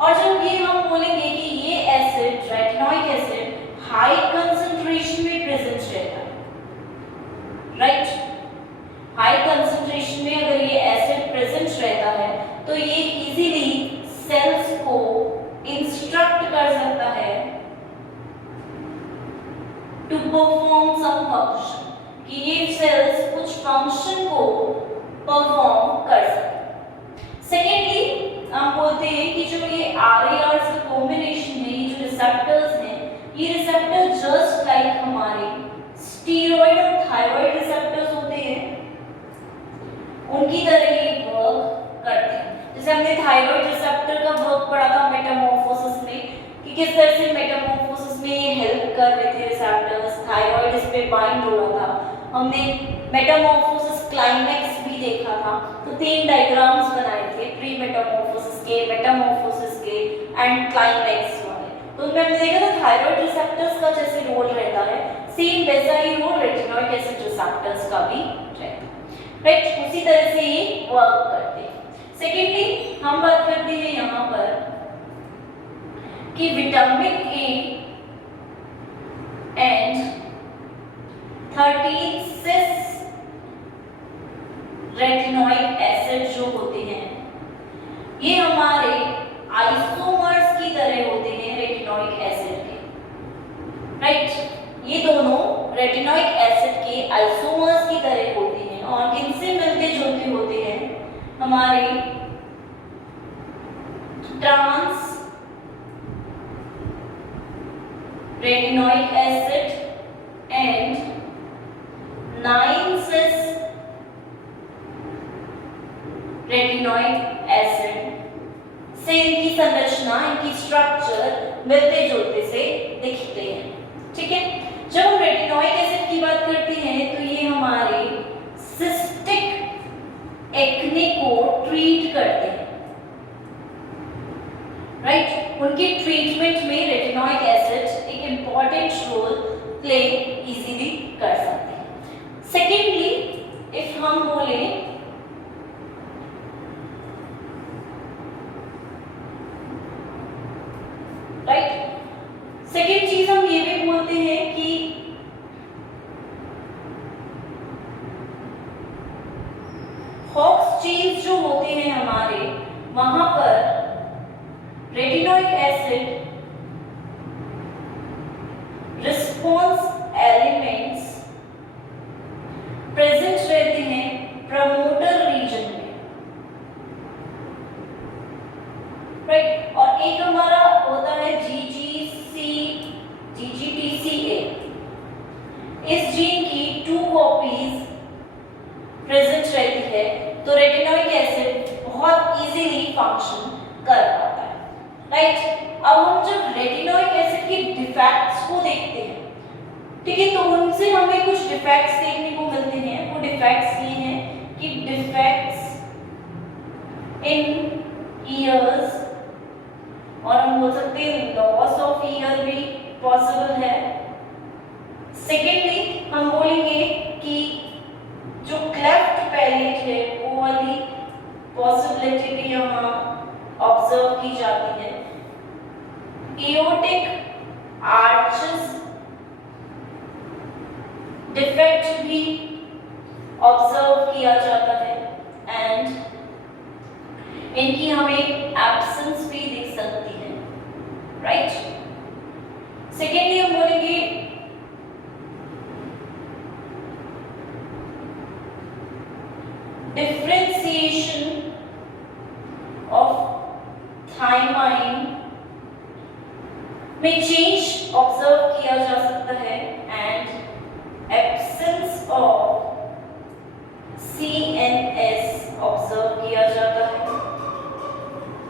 और जब ये हम बोलेंगे कि ये acid retinoic acid high concentration में प्रेजेंट रहता है, राइट। हाई कंसंट्रेशन में अगर ये एसिड प्रेजेंट रहता है तो ये इजीली सेल्स को इंस्ट्रक्ट कर सकता है टू परफॉर्म सम फंक्शन, कि ये सेल्स कुछ फंक्शन को परफॉर्म कर सकते। सेकेंडली हम बोलते हैं कि जो ये RARs का कॉम्बिनेशन है, ये जो रिसेप्टर्स हैं, ये रिसेप्टर जस्ट लाइक हमारे स्टीरॉइड और थायराइड रिसेप्टर्स होते हैं, उनकी तरह ही वर्क करते हैं। जैसे हमने थायराइड रिसेप्टर का वर्क पढ़ा था मेटामॉर्फोसिस में कि किस तरह से मेटामॉर्फोसिस में ये हेल्प कर रहे थे रिसेप्टर्स, थायराइड इस पे बाइंड हो रहा था। हमने मेटामॉर्फोसिस क्लाइमेक्स भी देखा था, तो 3 डायग्राम्स बनाए थे, प्री मेटामॉर्फोसिस के, मेटामॉर्फोसिस के एंड क्लाइमेक्स वाले। तो उनमें हमने देखा था थायराइड रिसेप्टर्स का जैसे रोल रहता है, सेम वैसा ही रोल रेटिनोइक एसिड रिसेप्टर्स का भी रहता है, राइट। उसी तरह से ये वर्क करते हैं। सेकेंडली हम बात करते हैं यहाँ पर कि vitamin A and 13 cis retinoic acid जो होते हैं ये हमारे आइसोमर्स की तरह होते हैं रेटिनोइक एसिड के, राइट। ये दोनों रेटिनोइक एसिड के आइसोमर्स की तरह होते हैं और किनसे मिलते जुलते होते हैं, हमारे trans retinoic acid and 9 cis retinoic acid से इनकी संरचना, इनकी स्ट्रक्चर मिलते जुलते से दिखते हैं, ठीक है। जब हम रेटिनोइक एसिड की बात करते हैं तो ये हमारे सिस्टिक एक्ने को ट्रीट करते हैं, राइट। उनके ट्रीटमेंट में रेटिनोइक एसिड एक इंपॉर्टेंट रोल प्ले इजीली कर सकते हैं। सेकेंडली इफ हम बोले राइट, सेकेंड चीज हम ये भी बोलते हैं कि हॉक्स चेन्स जो होते हैं हमारे, वहां पर retinoic acid response elements present रहते हैं प्रमोटर रीजन में, राइट। और एक हमारा होता है GGTCA, इस जीन की 2 कॉपीज प्रेजेंट रहती है, तो रेटिनोइक एसिड बहुत इजीली फंक्शन कर पाता है, राइट। अब हम जब रेटिनोइक एसिड के डिफेक्ट्स को देखते हैं, ठीक है, तो उनसे हमें कुछ डिफेक्ट्स देखने को मिलते हैं। वो डिफेक्ट्स ये हैं कि डिफेक्ट्स इन ईयर्स, और हम बोल सकते हैं लॉस ऑफ ईयर भी पॉसिबल है। सेकेंडली हम बोलेंगे कि जो क्लेफ्ट पैलेट है वो वाली पॉसिबिलिटी भी यहाँ ऑब्जर्व की जाती है। एओर्टिक आर्चेस डिफेक्ट भी ऑब्जर्व किया जाता है एंड इनकी हमें एब्सेंस भी दिख सकती है, राइट। सेकेंडली हम बोलेंगे डिफरेंशिएशन ऑफ थायमाइन में चेंज ऑब्जर्व किया जा सकता है and absence of CNS observe किया जाता है।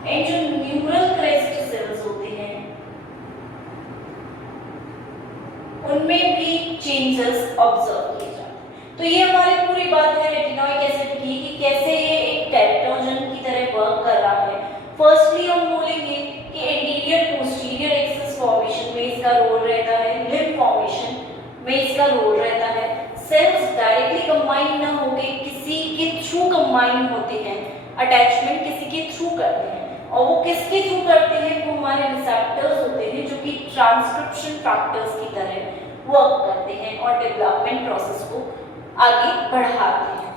एंड जो न्यूरल क्रेस्ट सेल्स होते हैं उनमें भी चेंजेस ऑब्जर्व किए जाते हैं। तो ये हमारी पूरी बात है रेटिनोइक एसिड की कि कैसे ये एक टेरेटोजन की तरह वर्क कर रहा है। फर्स्टली हम बोलेंगे कि एंटीरियर पोस्टीरियर एक्सिस फॉर्मेशन में इसका रोल रहता है, लिम्ब फॉर्मेशन में इसका रोल रहता है। सेल्स डायरेक्टली कंबाइन ना होके किसी के थ्रू कंबाइन होते हैं, अटैचमेंट किसी के थ्रू करते हैं, और वो किसके थ्रू करते हैं, वो हमारे रिसेप्टर्स होते हैं जो कि ट्रांसक्रिप्शन फैक्टर्स की तरह वर्क करते हैं और डेवलपमेंट प्रोसेस को आगे बढ़ाते हैं।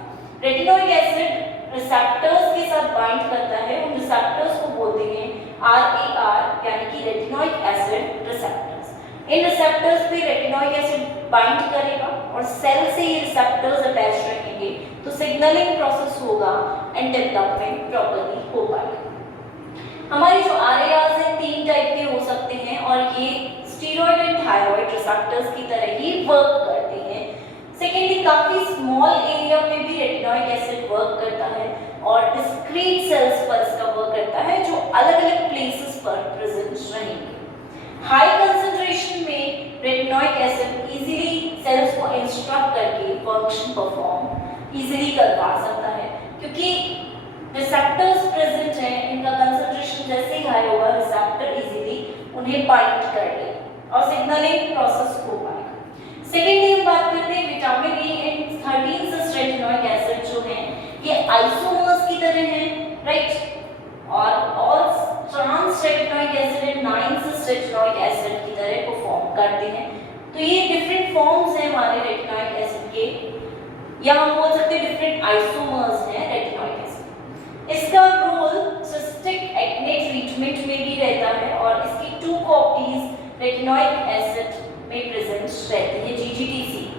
रेटिनोइक एसिड रिसेप्टर्स के साथ बाइंड करता है, उन रिसेप्टर्स को बोलते हैं RAR यानी कि रेटिनोइक एसिड रिसेप्टर्स। इन रिसेप्टर्स पे रेटिनोइक एसिड बाइंड करेगा और सेल से ये रिसेप्टर्स अटैच रहेंगे, तो सिग्नलिंग प्रोसेस होगा एंड डेवलपमेंट प्रॉपर्ली हो पाएगा। हमारे जो RARs हैं 3 टाइप के हो सकते हैं और ये स्टीरॉयड एंड थायराइड रिसेप्टर्स की तरह ही वर्क करते हैं। सेकेंडली काफी स्मॉल एरिया में भी रेटिनोइक एसिड वर्क करता है और डिस्क्रीट सेल्स पर इसका वर्क करता है जो अलग अलग प्लेसेस पर प्रेजेंट रहेंगे। हाई कंसंट्रेशन में रेटिनोइक एसिड इजीली सेल्स को इंस्ट्रक्ट करके फंक्शन परफॉर्म इजीली कर पा सकता है, क्योंकि रिसेप्टर्स प्रेजेंट हैं, इनका कंसंट्रेशन जैसे ही हाई होगा रिसेप्टर इजीली उन्हें बाइंड कर ले और सिग्नलिंग प्रोसेस हो पाएगा। सेकेंडली हम बात करते हैं vitamin A and 13 cis retinoic acid जो हैं ये आइसोमर्स की तरह हैं, राइट, और trans retinoic acid and 9 cis retinoic acid की तरह परफॉर्म करते हैं। तो ये डिफरेंट फॉर्म्स हैं हमारे रेटिनोइक एसिड के, या हम बोल सकते हैं डिफरेंट आइसोमर्स हैं रेटिनोइक एसिड। इसका रोल सिस्टिक एक्ने ट्रीटमेंट में भी रहता है और इसकी 2 कॉपीज रेटिनोइक एसिड में प्रेजेंट रहती है, GGTC1।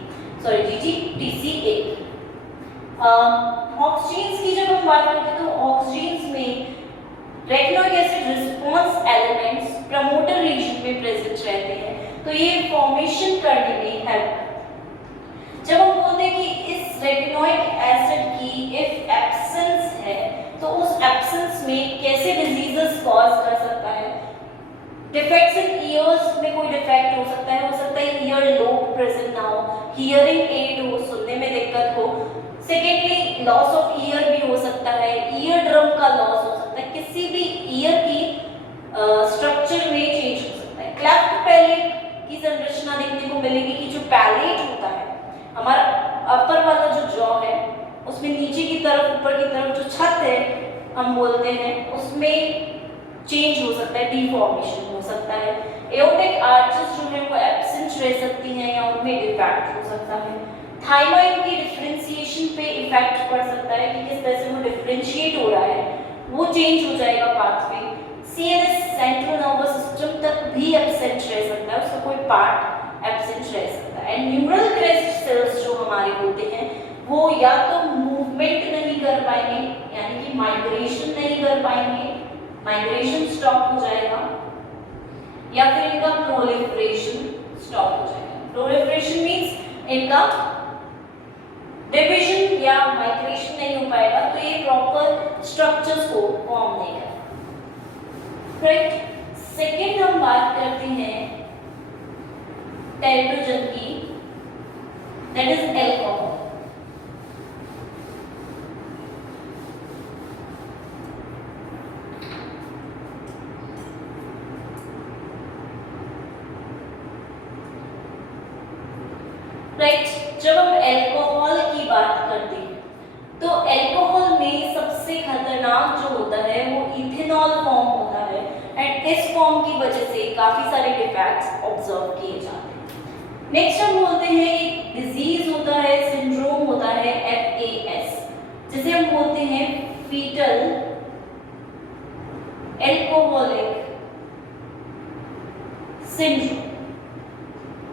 ऑक्स जीन्स की जब हम बात करते हैं तो ऑक्स जीन्स में retinoic acid response elements promoter region में प्रेजेंट रहते हैं, तो ये फॉर्मेशन करने में हेल्प। जब हम बोलते हैं कि इस रेटिनोइक एसिड की इफ एब्सेंस है तो उस एब्सेंस में कैसे डिजीजेस कॉज कर सकता है। डिफेक्ट्स इन ईयर्स में कोई डिफेक्ट हो सकता है ईयर लोब प्रेजेंट ना हो, हियरिंग एड हो, सुनने में दिक्कत हो। सेकेंडली लॉस ऑफ ईयर भी हो सकता है, ईयर ड्रम का लॉस हो सकता है, किसी भी ईयर की स्ट्रक्चर में चेंज हो सकता है। क्लेफ्ट पैलेट की संरचना देखने को मिलेगी कि जो पैलेट होता है हमारा अपर वाला जो जॉ है उसमें नीचे की तरफ ऊपर की तरफ जो छत है हम बोलते हैं उसमें चेंज हो सकता है, डिफॉर्मेशन हो सकता है। एओर्टिक आर्चेस जो है वो एब्सेंट रह सकती हैं या उनमें डिफेक्ट हो सकता है। थाइमॉइड की डिफरेंशिएशन पे इफेक्ट पड़ सकता है कि किस तरह से वो डिफरेंशिएट हो रहा है, वो चेंज हो जाएगा pathway. CNS central nervous system तक भी एब्सेंट रह सकता है, उसका कोई पार्ट एब्सेंट रह सकता है। एंड न्यूरल क्रेस्ट सेल्स जो हमारे होते हैं वो या तो मूवमेंट नहीं कर पाएंगे, यानी कि माइग्रेशन नहीं कर पाएंगे, माइग्रेशन स्टॉप हो जाएगा, या फिर इनका प्रोलिफरेशन स्टॉप हो जाएगा। प्रोलिफरेशन मींस इनका डिवीजन या माइग्रेशन नहीं हो पाएगा, तो ये प्रॉपर स्ट्रक्चर्स को फॉर्म नहीं करेगा, राइट। सेकेंड हम बात करते हैं टेरिटोजन की, दैट इज एल्कोहल। राइट, जब हम अल्कोहल की बात करते हैं तो अल्कोहल में सबसे खतरनाक जो होता है वो इथेनॉल फॉर्म होता है एंड इस फॉर्म की वजह से काफी सारे डिफेक्ट्स ऑब्जर्व किए जाते हैं। नेक्स्ट हम बोलते हैं एक डिजीज होता है, सिंड्रोम होता है FAS, जिसे हम बोलते हैं फीटल अल्कोहलिक सिंड्रोम,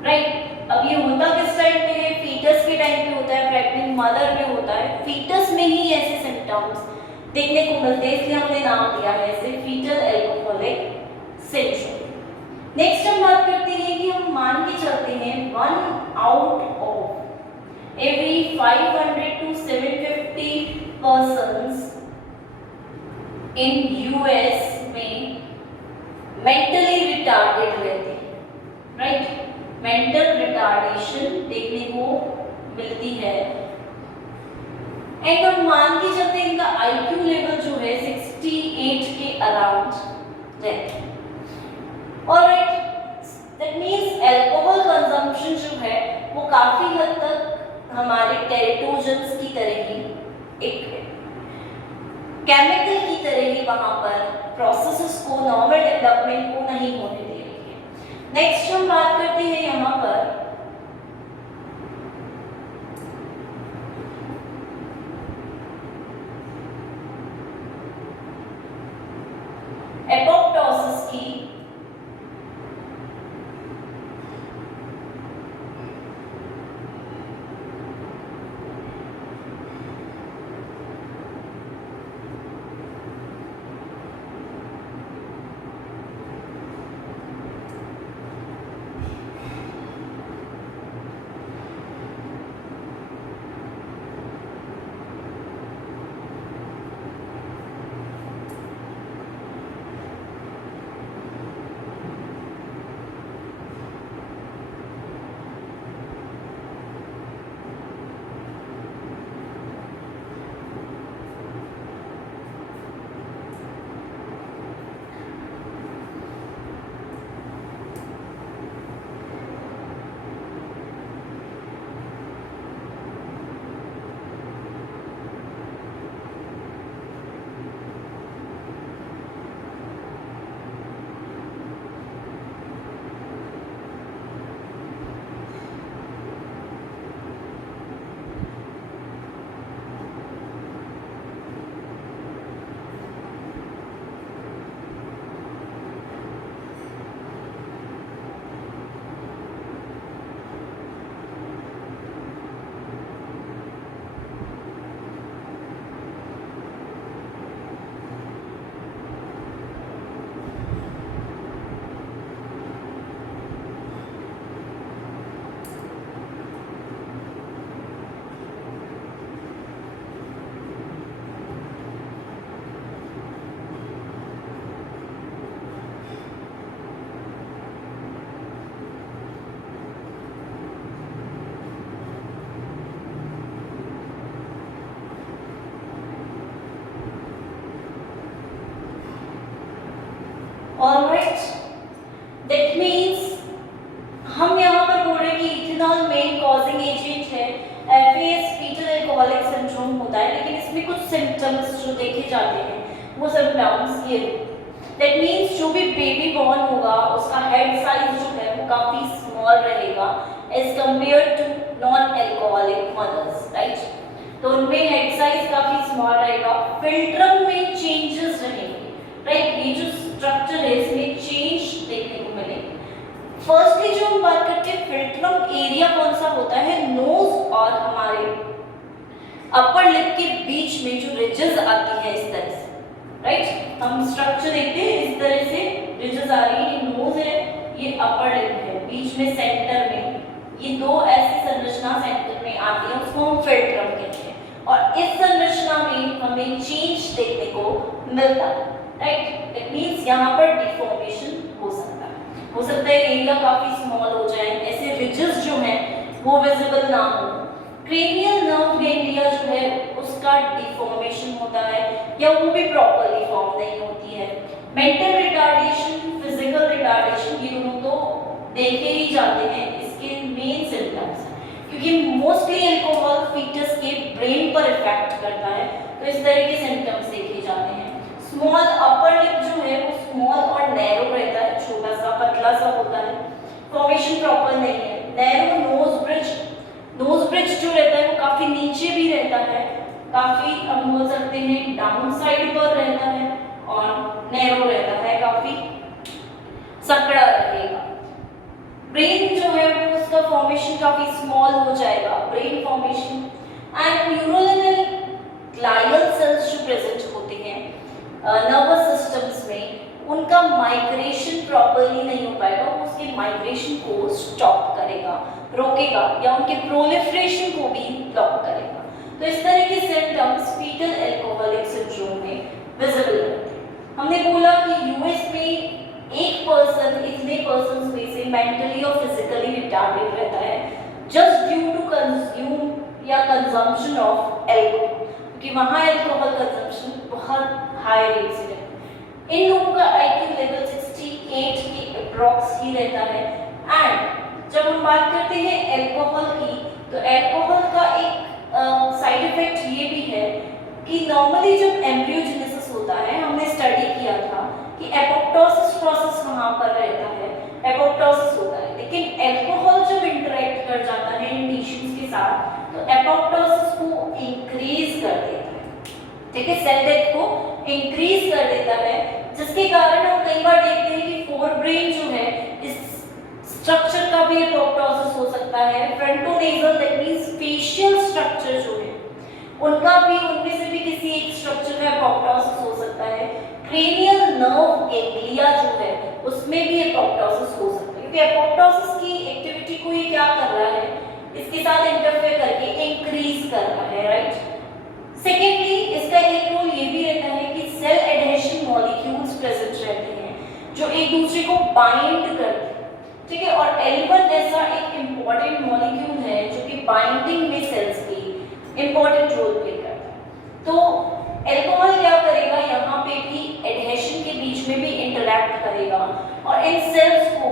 राइट। अब ये होता किस टाइम पे है? फीटस के टाइम पे होता है, प्रेग्नेंट मदर में होता है। फीटस में ही ऐसे सिम्टम्स देखने को मिलते हैं, इसलिए हमने नाम दिया है इसे फीटल अल्कोहलिक सिंड्रोम। नेक्स्ट हम बात करते हैं कि हम मान के चलते हैं 1 out of every 500 to 750 persons in US में मेंटली रिटार्डेड रहते हैं, राइट। मेंटल रिटार्डेशन देखने को मिलती है एंड हम मान के चलते हैं इनका IQ लेवल जो है 68 के अराउंड रहता है। Alright, that means alcohol consumption जो है वो काफी हद तक हमारे टेरिटोजन्स की तरह ही एक केमिकल की तरह ही वहां पर प्रोसेसेस को, नॉर्मल डेवलपमेंट को नहीं होने दे रही है। नेक्स्ट हम बात करते हैं यहाँ पर एपोप्टोसिस की। ऑलराइट, दैट मीन्स हम यहाँ पर बोल रहे हैं कि इथेनॉल मेन कॉजिंग एजेंट है, FAS फीटल एल्कोहलिक सिंड्रोम होता है, लेकिन इसमें कुछ सिम्टम्स जो देखे जाते हैं वो सिम्टम्स ये, दैट मीन्स जो भी बेबी बॉर्न होगा उसका हेड साइज जो है वो काफी स्मॉल रहेगा as compare to non alcoholic mothers, right. तो उनमें हेड साइज काफी स्मॉल रहेगा, फिल्ट्रम में चेंजेस रहेंगे, राइट। ये जो स्ट्रक्चर है इसमें चेंज देखने को मिलेंगे। फर्स्टली जो हम बात करते हैं फिल्ट्रम एरिया कौन सा होता है, नोज और हमारे अपर लिप के बीच में जो रिजेस आती है इस तरह से, राइट। हम स्ट्रक्चर देखते हैं इस तरह से रिजेस आ रही है, ये नोज है, ये अपर लिप है, बीच में सेंटर में ये दो ऐसी संरचना सेंटर में आती है, उसको हम फिल्ट्रम कहते हैं। और इस संरचना में हमें चेंज देखने को मिलता है, राइट। इट मींस यहाँ पर डिफॉर्मेशन हो सकता है एरिया काफी स्मॉल हो जाए, ऐसे रिजेस जो हैं वो विजिबल ना हो। क्रेनियल नर्व गैंग्लिया जो है उसका डिफॉर्मेशन होता है या वो भी प्रॉपर्ली फॉर्म नहीं होती है। मेंटल रिटार्डेशन, फिजिकल रिटार्डेशन, ये दोनों तो देखे ही जाते हैं, इसके मेन सिम्टम्स, क्योंकि मोस्टली अल्कोहल फीटस के ब्रेन पर इफेक्ट करता है, तो इस तरह के सिम्टम्स देखे जाते हैं। स्मॉल अपर लिप जो है वो स्मॉल और नैरो रहता है, छोटा सा पतला सा होता है, फॉर्मेशन प्रॉपर नहीं है। नैरो नोज ब्रिज जो रहता है वो काफी नीचे भी रहता है, काफी हम बोल सकते हैं डाउन साइड पर रहता है, और नैरो रहता है, काफी सकड़ा रहेगा। ब्रेन जो है वो उसका फॉर्मेशन काफी स्मॉल हो जाएगा, brain formation. And neuronal glial cells जो प्रेजेंट होते हैं नर्वस सिस्टम्स में, उनका माइग्रेशन प्रॉपर्ली नहीं हो पाएगा, वो उसके माइग्रेशन को स्टॉप करेगा, रोकेगा, या उनके प्रोलिफरेशन को भी ब्लॉक करेगा। तो इस तरह के सिम्टम्स फीटल एल्कोहलिक सिंड्रोम में विजिबल रहते हैं। हमने बोला कि यूएस में एक पर्सन इतने पर्सन्स में से मेंटली और फिजिकली रिटार्डेड रहता है जस्ट ड्यू टू कंज्यूम या कंजम्पशन ऑफ एल्कोहल, क्योंकि वहाँ एल्कोहल कंजम्पशन बहुत हाई रेट से रहता है। इन लोगों का आईक्यू लेवल 68 के अप्रॉक्स ही रहता है। एंड जब हम बात करते हैं अल्कोहल की, तो अल्कोहल का एक साइड इफेक्ट ये भी है कि नॉर्मली जब एम्ब्रियोजेनेसिस होता है, हमने स्टडी किया था कि एपोप्टोसिस प्रोसेस वहाँ पर रहता है, एपोप्टोसिस होता है, लेकिन अल्कोहल जब इंटरेक्ट कर जाता है इन टिश्यूज के साथ तो एपोप्टोसिस को इंक्रीज कर देता है, ठीक है, सेल डेथ को इंक्रीज कर देता है, जिसके कारण हम कई बार देखते हैं कि फोरब्रेन जो है इस स्ट्रक्चर का भी एपोप्टोसिस हो सकता है। Frontonasal that means facial structure जो है उनका भी, उनमें से भी किसी एक स्ट्रक्चर का एपोप्टोसिस हो सकता है। क्रेनियल नर्व गैंग्लिया जो है उसमें भी एपोप्टोसिस हो सकता है, क्योंकि एपोप्टोसिस की एक्टिविटी को ये क्या कर रहा है, इसके साथ इंटरफेयर करके इंक्रीज कर रहा है, राइट। सेकेंडली इसका एक रोल ये भी रहता है कि सेल एडहेशन मॉलिक्यूल्स प्रेजेंट रहते हैं जो एक दूसरे को बाइंड करते हैं, ठीक है। और L1 ऐसा एक इम्पॉर्टेंट मॉलिक्यूल है जो कि बाइंडिंग में सेल्स की इम्पॉर्टेंट रोल प्ले करता है। तो अल्कोहल क्या करेगा, यहाँ पे भी एडहेशन के बीच में भी इंटरैक्ट करेगा और इन सेल्स को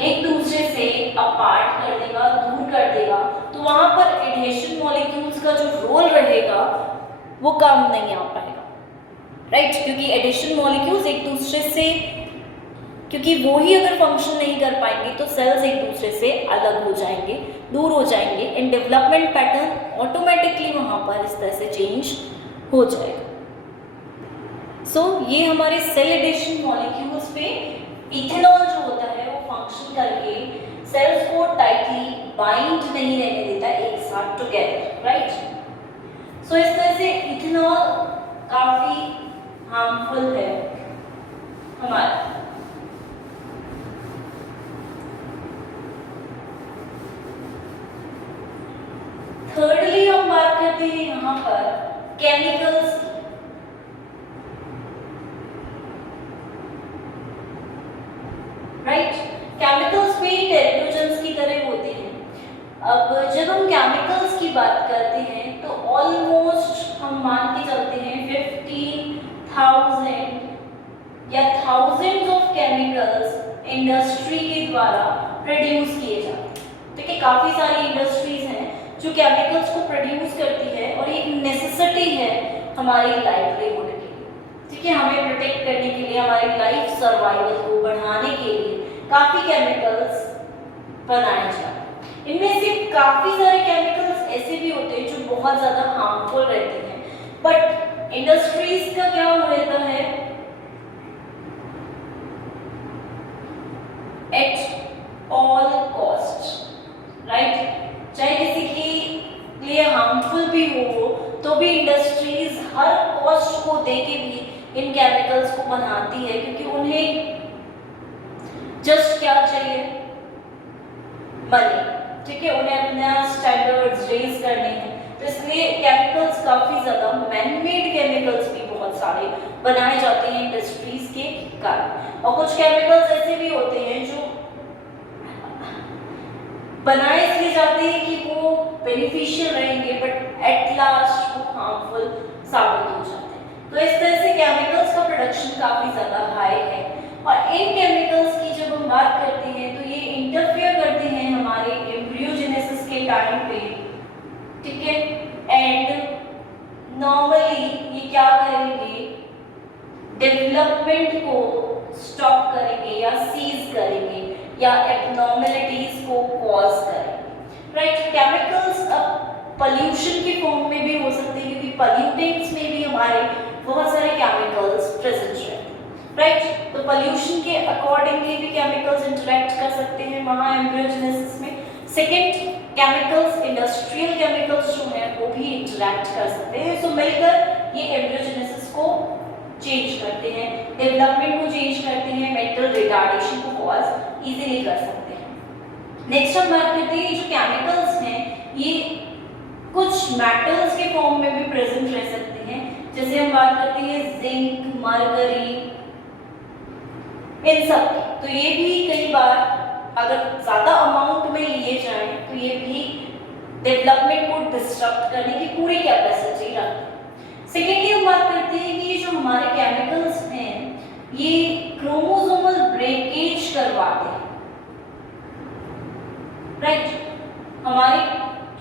एक दूसरे से अपार्ट कर देगा, दूर कर देगा। तो वहां पर एडहेशन मॉलिक्यूल्स का जो रोल रहेगा वो काम नहीं आ पाएगा, राइट, क्योंकि एडहेशन मॉलिक्यूल्स एक दूसरे से, क्योंकि वो ही अगर फंक्शन नहीं कर पाएंगे तो सेल्स एक दूसरे से अलग हो जाएंगे, दूर हो जाएंगे। इन डेवलपमेंट पैटर्न ऑटोमेटिकली वहां पर इस तरह से चेंज हो जाएगा। सो ये हमारे सेल एडहेशन मॉलिक्यूल्स पे इथेनॉल जो होता है वो फंक्शन करके सेल्स को टाइटली बाइंड नहीं रहने देता एक साथ टुगेदर, राइट। सो इस तरह से इथेनॉल काफी हार्मफुल है हमारा। थर्डली हम बात करते हैं यहाँ पर केमिकल्स की। राइट, केमिकल्स भी टेरिटोजेंस की तरह होते हैं। अब जब हम केमिकल्स की बात करते हैं तो ऑलमोस्ट हम मान के चलते हैं 15,000 या थाउजेंड्स ऑफ केमिकल्स इंडस्ट्री के द्वारा प्रोड्यूस किए जाते हैं। ठीक है, काफ़ी सारी इंडस्ट्रीज हैं जो केमिकल्स को प्रोड्यूस करती है और ये एक नेसेसिटी है हमारी लाइवलीहुड के लिए। ठीक है, हमें प्रोटेक्ट करने के लिए, हमारी लाइफ सर्वाइवल को बढ़ाने के लिए काफ़ी केमिकल्स बनाए जाते हैं। इनमें से काफ़ी सारे केमिकल्स ऐसे भी होते हैं जो बहुत ज़्यादा हार्मफुल रहते हैं, बट इंडस्ट्रीज का क्या रहता है, एट ऑल कॉस्ट, राइट। चाहे किसी के लिए हार्मफुल भी हो तो भी इंडस्ट्रीज हर कॉस्ट को देके भी इन केमिकल्स को बनाती है, क्योंकि उन्हें जस्ट क्या चाहिए, मनी। ठीक है, उन्हें अपना स्टैंडर्ड्स रेज करने हैं, तो इसलिए केमिकल्स काफ़ी ज़्यादा मैन-मेड केमिकल्स भी बहुत सारे बनाए जाते हैं इंडस्ट्रीज के कारण। और कुछ केमिकल्स ऐसे भी होते हैं जो बनाए इसलिए जाते हैं कि वो बेनिफिशियल रहेंगे, बट एट लास्ट वो हार्मफुल साबित हो जाते हैं। तो इस तरह से केमिकल्स का प्रोडक्शन काफ़ी ज़्यादा हाई है। और इन केमिकल्स की जब हम बात करते हैं तो ये इंटरफेयर करते हैं हमारे एम्ब्रियोजेनेसिस के टाइम पे। ठीक है, एंड नॉर्मली ये क्या करेंगे, डेवलपमेंट को स्टॉप करेंगे या सीज करेंगे या एब्नॉर्मलिटीज को कॉज करेंगे, राइट। केमिकल्स अब पॉल्यूशन के फॉर्म में भी हो सकते हैं, क्योंकि पॉल्यूटेंट्स में भी हमारे बहुत सारे केमिकल्स प्रेजेंट रहते हैं, राइट। तो पॉल्यूशन के अकॉर्डिंगली भी केमिकल्स इंटरेक्ट कर सकते हैं वहाँ एम्ब्रियोजेनेसिस में। सेकेंड, केमिकल्स, इंडस्ट्रियल केमिकल्स जो हैं वो भी इंटरेक्ट कर सकते हैं, सो मिलकर ये एम्ब्रियोजेनेसिस को चेंज करते हैं, डेवलपमेंट को चेंज करते हैं, मेंटल रिटार्डेशन को कॉज इजीली कर सकते हैं। नेक्स्ट हम बात करते हैं, जो केमिकल्स हैं ये कुछ मेटल्स के फॉर्म में भी प्रेजेंट रह सकते हैं, जैसे हम बात करते हैं जिंक, मरकरी, इन सब की। तो ये भी कई बार अगर ज़्यादा अमाउंट में लिए जाएं तो ये भी डेवलपमेंट को डिस्टर्ब करने की पूरी कैपेसिटी रखते हैं। सेकेंडली हम बात करते हैं कि ये जो हमारे केमिकल्स हैं ये क्रोमोसोमल ब्रेकेज करवाते हैं, राइट। हमारी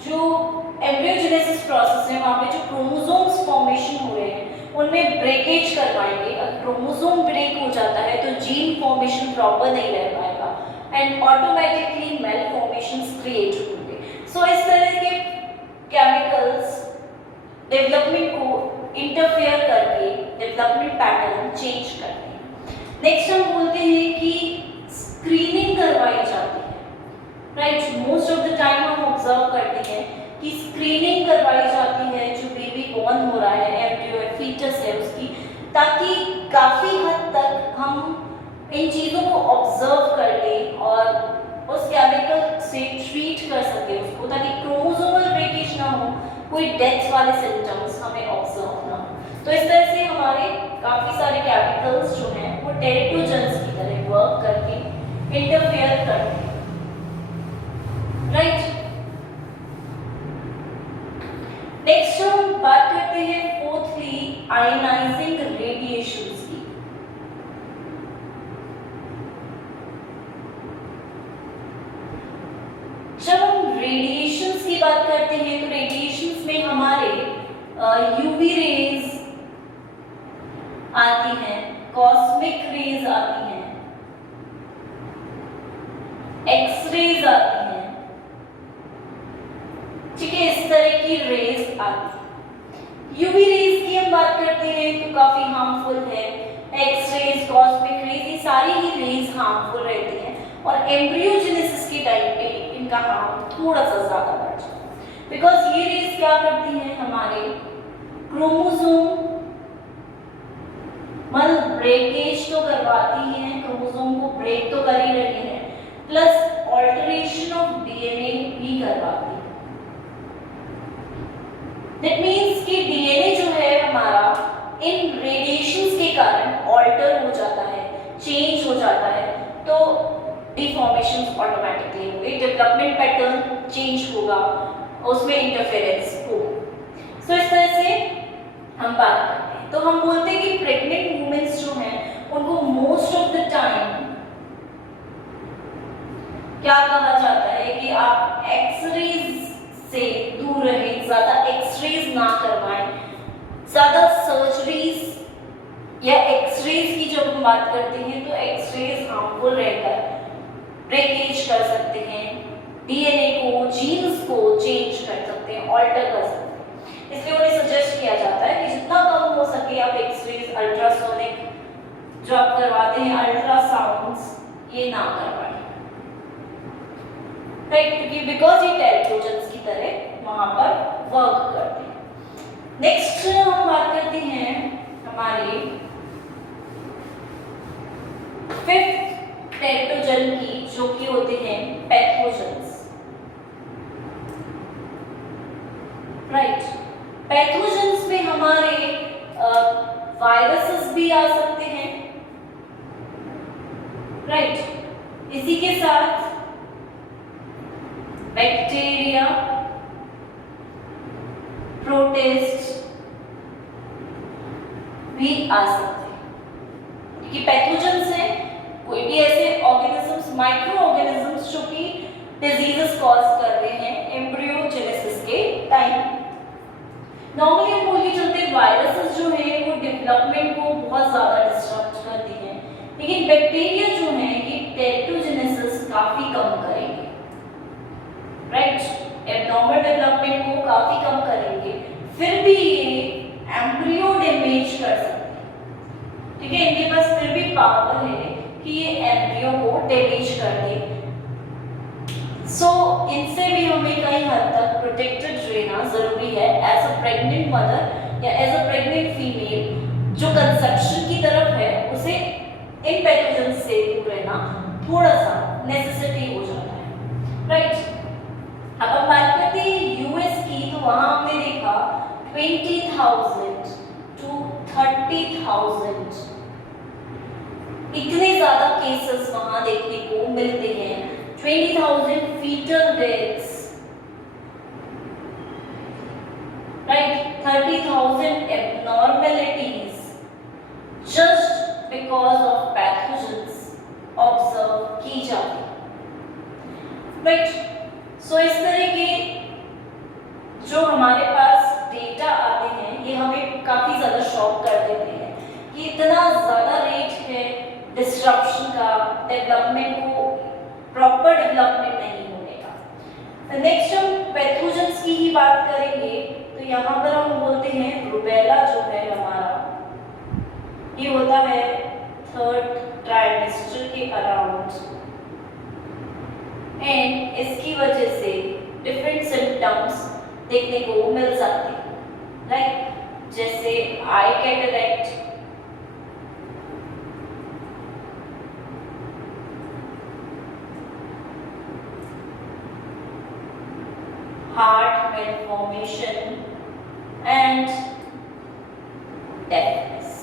जो एम्ब्रियोजेनेसिस प्रोसेस है वहाँ पे जो क्रोमोसोम्स फॉर्मेशन हो रहे हैं उनमें ब्रेकेज करवाएंगे। अगर क्रोमोसोम ब्रेक हो जाता है तो जीन फॉर्मेशन प्रॉपर नहीं रह पाएगा and automatically malformations create होंगे। सो इस तरह के केमिकल्स डेवलपमेंट को इंटरफेयर करके डेवलपमेंट पैटर्न चेंज करते हैं। नेक्स्ट हम बोलते हैं कि स्क्रीनिंग करवाई जाती है, right. Most of the time हम ऑब्जर्व करते हैं कि स्क्रीनिंग करवाई जाती है जो बेबी बॉर्न हो रहा है, एम्ब्रियो है, फीटस है उसकी, ताकि काफ़ी हद तक हम इन चीज़ों को ऑब्जर्व कर लें और उस केमिकल से ट्रीट कर सकें उसको, ताकि क्रोमोसोमल ब्रेकेज ना हो, कोई डेथ वाले सिम्टम्स हमें ऑब्जर्व ना हो। तो इस तरह से हमारे काफ़ी सारे केमिकल्स जो हैं वो टेरिटोजेंस की तरह वर्क करके इंटरफेयर करते हैं, राइट। नेक्स्ट हम बात करते हैं फोर्थली आयनाइजिंग रेडिएशंस की। जब हम रेडिएशंस की बात करते हैं तो रेडिएशंस में हमारे यूवी रेज आती हैं, कॉस्मिक रेज आती हैं, एक्स-रेज आती हैं, ठीक है, इस तरह की रेज आती है। यूवी रेज की हम बात करते हैं तो काफी हार्मफुल है, एक्स-रेज, कॉस्मिक रेज, ये सारी ही रेज हार्मफुल रहती हैं और एम्ब्रियोजेनेसिस के टाइम पे इनका हार्म थोड़ा सा ज्यादा बढ़ जाता है, बिकॉज ये रेज क्या करती हैं, हमारे क्रोमोसोम ब्रेकेज तो करवाती हैं, क्रोमोसोम को ब्रेक तो कर ही रही है, प्लस ऑल्टरेशन ऑफ डीएनए भी करवाती है। दैट मीन्स कि डीएनए जो है हमारा इन रेडिएशंस के कारण ऑल्टर हो जाता है, चेंज हो जाता है, तो डिफॉर्मेशंस ऑटोमेटिकली होंगे, डेवलपमेंट पैटर्न चेंज होगा, उसमें इंटरफेरेंस होगा। सो इस तरह से हम बात करते हैं तो हम बोलते हैं कि प्रेग्नेंट वुमेन्स जो हैं उनको मोस्ट ऑफ द टाइम क्या कहा जाता है कि आप एक्सरेज से दूर रहें, ज्यादा एक्सरेज ना करवाएं, ज्यादा सर्जरीज या एक्सरेज की जब हम बात करते हैं तो एक्सरेज हार्मफुल रहकर ब्रेकेज कर सकते हैं, डीएनए को, जीन्स को चेंज कर सकते हैं, ऑल्टर कर सकते हैं। इसलिए उन्हें सजेस्ट किया जाता है कि जितना कम हो सके आप एक्सरेज, अल्ट्रासोनिक जो आप करवाते हैं, अल्ट्रासाउंड्स ये ना करवाएं, राइट, क्योंकि बिकॉज ये टेरिटोजेंस की तरह वहां पर वर्क करते हैं। नेक्स्ट हम बात करते हैं हमारे फिफ्थ टेरिटोजन की, जो कि होते हैं पैथोजेंस, राइट। पैथोजेंस में हमारे वायरसेस भी आ सकते हैं, राइट। इसी के साथ बैक्टीरिया, प्रोटिस्ट भी आ सकते हैं, क्योंकि पैथोजेंस हैं कोई भी ऐसे ऑर्गेनिजम्स, माइक्रो ऑर्गेनिजम्स जो कि डिजीजेस कॉज कर रहे हैं एम्ब्रियोजेनेसिस के टाइम। नॉर्मली हम बोल के चलते हैं वायरसेस जो है वो डेवलपमेंट को बहुत ज्यादा डिस्टर्ब करती हैं, लेकिन बैक्टीरिया जो है ये टेरिटोजेनेसिस काफी कम करेंगे, राइट, एब्नॉर्मल डेवलपमेंट को काफी कम करेंगे, फिर भी ये एम्ब्रियो डैमेज कर सकते हैं, ठीक है। इनके पास फिर भी पावर है कि ये एम्ब्रियो को डैमेज कर दे। सो इनसे भी हमें कई हद तक प्रोटेक्टेड रहना जरूरी है एज अ प्रेग्नेंट मदर या एज अ प्रेग्नेंट फीमेल जो कंसेप्शन की तरफ है, उसे इन पैथोजेंस से दूर रहना थोड़ा सा नेसेसिटी हो जाता है, राइट। अब हम बात करते हैं यूएस की, तो वहां हमने देखा 20,000 to 30,000 इतने ज्यादा केसेस वहां देखने को मिलते हैं। 20,000 fetal deaths, right, 30,000 abnormalities just because of pathogens observe की जाती, right। सो इस तरह के जो हमारे पास डेटा आते हैं ये हमें काफी ज्यादा शॉक कर देते हैं कि इतना ज्यादा रेट है डिस्ट्रप्शन का, डेवलपमेंट को प्रॉपर डेवलपमेंट नहीं होने का। नेक्स्ट हम पैथोजेंस की ही बात करेंगे, तो यहाँ पर हम बोलते हैं रुबेला जो है हमारा, ये होता है 3rd ट्राइमेस्टर के अराउंड, एंड इसकी वजह से डिफरेंट सिम्टम्स देखने को मिल सकते हैं, लाइक जैसे eye cataract, heart malformation and deafness.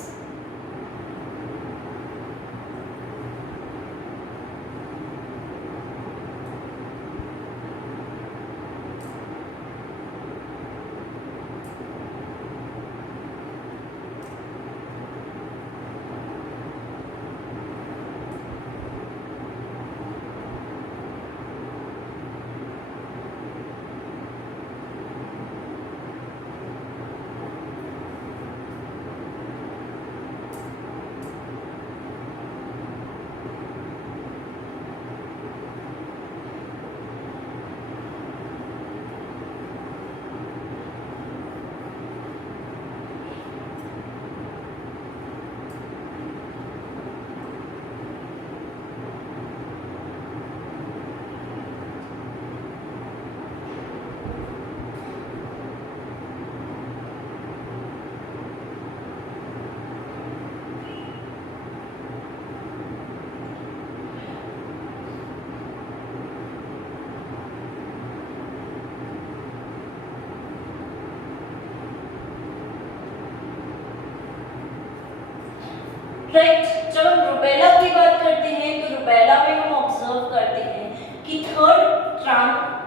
Right, जब हम रुबेला की बात करते हैं तो रुबेला में हम ऑब्जर्व करते हैं कि 3rd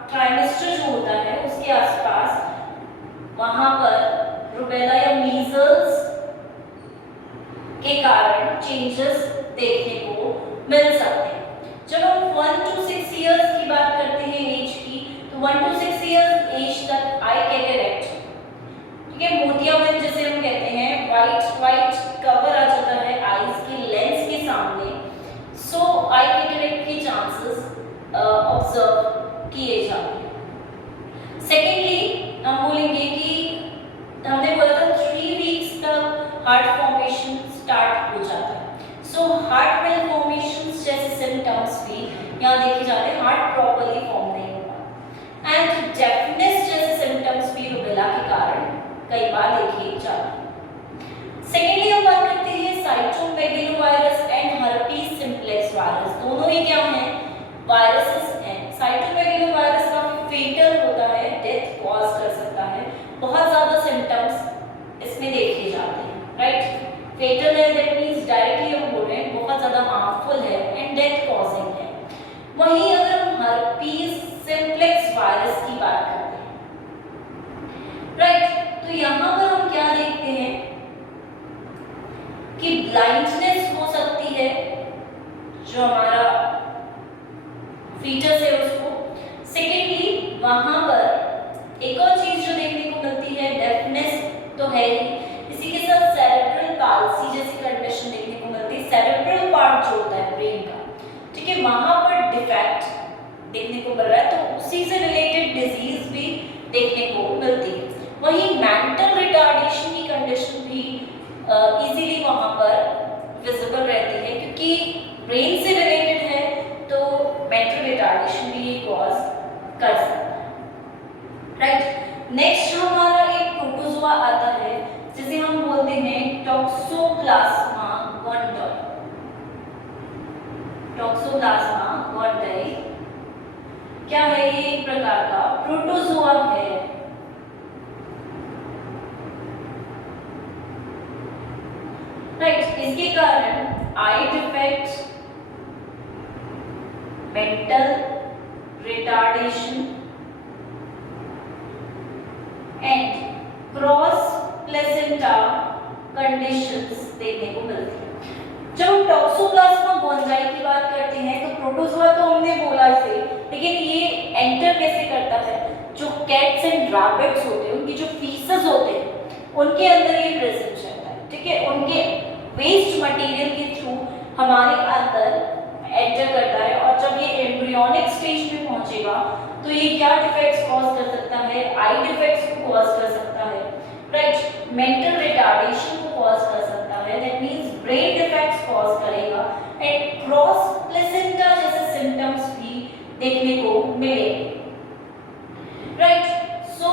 ट्राइमेस्टर जो होता है उसके आसपास वहां पर रूबेला या मीजल्स के कारण चेंजेस देखने को मिल सकते हैं। जब हम 1 to 6 इयर्स की बात करते हैं एज की, तो 1 to 6 इयर्स एज तक आई कैटरेक्ट, ठीक है, मोतियाबिंद जिसे हम कहते हैं, वाइट कवर आ जाता है आईज के लेंस के सामने, सो आई कैटरेक्ट के चांसेस ऑब्जर्व किए जाते हैं। सेकेंडली हम बोलेंगे कि हमने बोला था 3 वीक्स तक हार्ट फॉर्मेशन स्टार्ट हो जाता है। सो हार्ट मेलफॉर्मेशंस जैसे सिम्टम्स भी यहाँ देखे जाते हैं, हार्ट प्रॉपर्ली फॉर्म नहीं होगा, एंड डेफनेस जैसे सिम्टम्स भी रूबेला के कारण कई बार देखे जाते हैं। सेकेंडली हम बात करते हैं cytomegalovirus and herpes simplex virus. दोनों ही क्या हैं? वायरसेस हैं। साइटोमेगालोवायरस काफी फेटल होता है, डेथ कॉज कर सकता है, बहुत ज्यादा सिम्टम्स इसमें देखे जाते हैं, राइट। फेटल है, दैट मींस डायरेक्टली हम बोल रहे हैं बहुत ज्यादा हार्मफुल है एंड डेथ कॉजिंग है। वहीं अगर हम हर्पीज सिम्प्लेक्स वायरस की बात करते हैं, राइट, तो यहाँ पर हम क्या देखते हैं कि ब्लाइंडनेस हो सकती है जो हमारा फीचर्स है उसको। सेकेंडली वहां पर एक और चीज जो देखने को मिलती है, डेफनेस तो है ही, इसी के साथ सेरेब्रल पाल्सी जैसी कंडीशन देखने को मिलती है। सेरेब्रल पार्ट जो होता है ब्रेन का, ठीक है, वहां पर डिफेक्ट देखने को मिल रहा है, तो उसी से रिलेटेड डिजीज भी देखने को मिलती है। वहीं मेंटल रिटार्डेशन की कंडीशन भी इजीली वहां पर विजिबल रहती है, क्योंकि ब्रेन से रिलेटेड है तो मेंटल रिटार्डेशन भी ये कॉज कर सकता है, राइट। नेक्स्ट हमारा एक प्रोटोजोआ आता है जिसे हम बोलते हैं टॉक्सोप्लाज्मा गोंडई। टॉक्सोप्लाज्मा गोंडई क्या है? ये एक प्रकार का प्रोटोजोआ है, राइट। इसके कारण eye defect, mental retardation and cross placenta conditions देखने को मिलती है। जब हम टॉक्सोप्लाज्मा गोंजाई की बात करते हैं तो प्रोटोजोआ तो हमने बोला इसे, लेकिन ये एंटर कैसे करता है? जो कैट्स एंड रैबिट्स होते हैं, उनके जो फीसेस होते हैं, उनके अंदर ये प्रेजेंट रहता है, ठीक है। उनके वेस्ट मटेरियल के थ्रू हमारे अंदर एंटर करता है, और जब ये एम्ब्रियोनिक स्टेज में पहुंचेगा तो ये क्या डिफेक्ट्स कॉज कर सकता है? आई डिफेक्ट्स को कॉज कर सकता है, राइट। मेंटल रिटार्डेशन को कॉज कर सकता है, that means brain defects cause करेगा, एंड क्रॉस प्लेसेंटा जैसे सिम्टम्स भी देखने को मिलेंगे, राइट। सो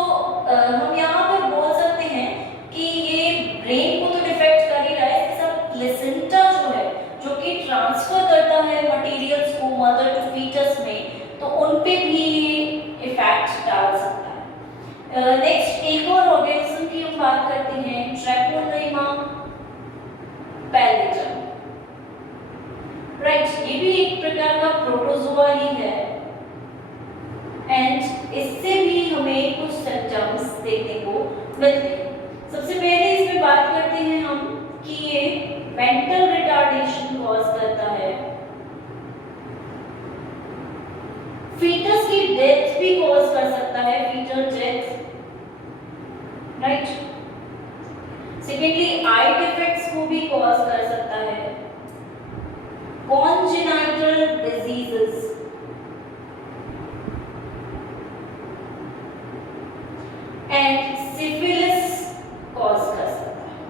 हम यहाँ पे बोल सकते हैं कि ये ब्रेन को तो डिफेक्ट कर ही रहा है, इसके साथ प्लेसेंटा जो है, जो कि ट्रांसफर करता है मटेरियल्स को मदर टू फीटस में, तो उन पे भी इफेक्ट डाल सकता है। नेक्स्ट एक और ऑर्गेनिज्म की हम बात करते हैं, ट्रैपोनेमा पैलेटम, राइट। ये भी एक प्रकार का प्रोटोजोआ ही है, एंड इससे भी हमें कुछ सिम्टम्स देखने को मिलते हैं। सबसे पहले इसमें बात करते हैं हम कि ये मेंटल रिटार्डेशन कॉज करता है, फीटस की डेथ भी कॉज कर सकता है, fetal death, right. Secondly eye defects को भी कॉज कर सकता है, congenital diseases and syphilis cause कर सकता है,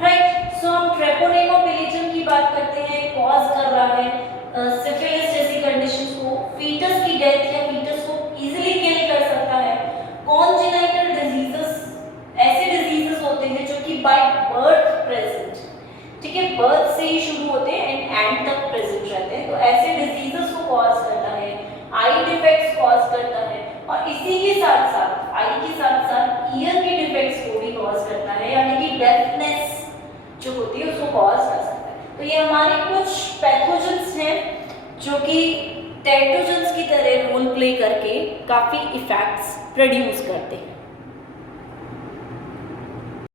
राइट। सो हम ट्रैपोनेमा पैलेटम की बात करते हैं, कॉज कर रहा है सिफिलिस जैसी कंडीशंस को, फीटस की डेथ या फीटस को इजीली किल कर सकता है। कॉन्जेनाइटल डिजीजेस ऐसे डिजीजेस होते हैं जो कि बाय बर्थ प्रेजेंट, ठीक है, बर्थ से ही शुरू होते हैं एंड एंड तक प्रेजेंट रहते हैं, तो ऐसे डिजीजेस को कॉज करता है, आई डिफेक्ट्स कॉज करता है, और इसी के साथ साथ आई के साथ साथ ईयर के डिफेक्ट्स को भी कॉज करता है, यानी कि डेफनेस जो होती है उसको कॉज कर सकता है। तो ये हमारे कुछ पैथोजेंस हैं जो कि टेट्रोजेंस की तरह रोल प्ले करके काफी इफेक्ट्स प्रोड्यूस करते हैं।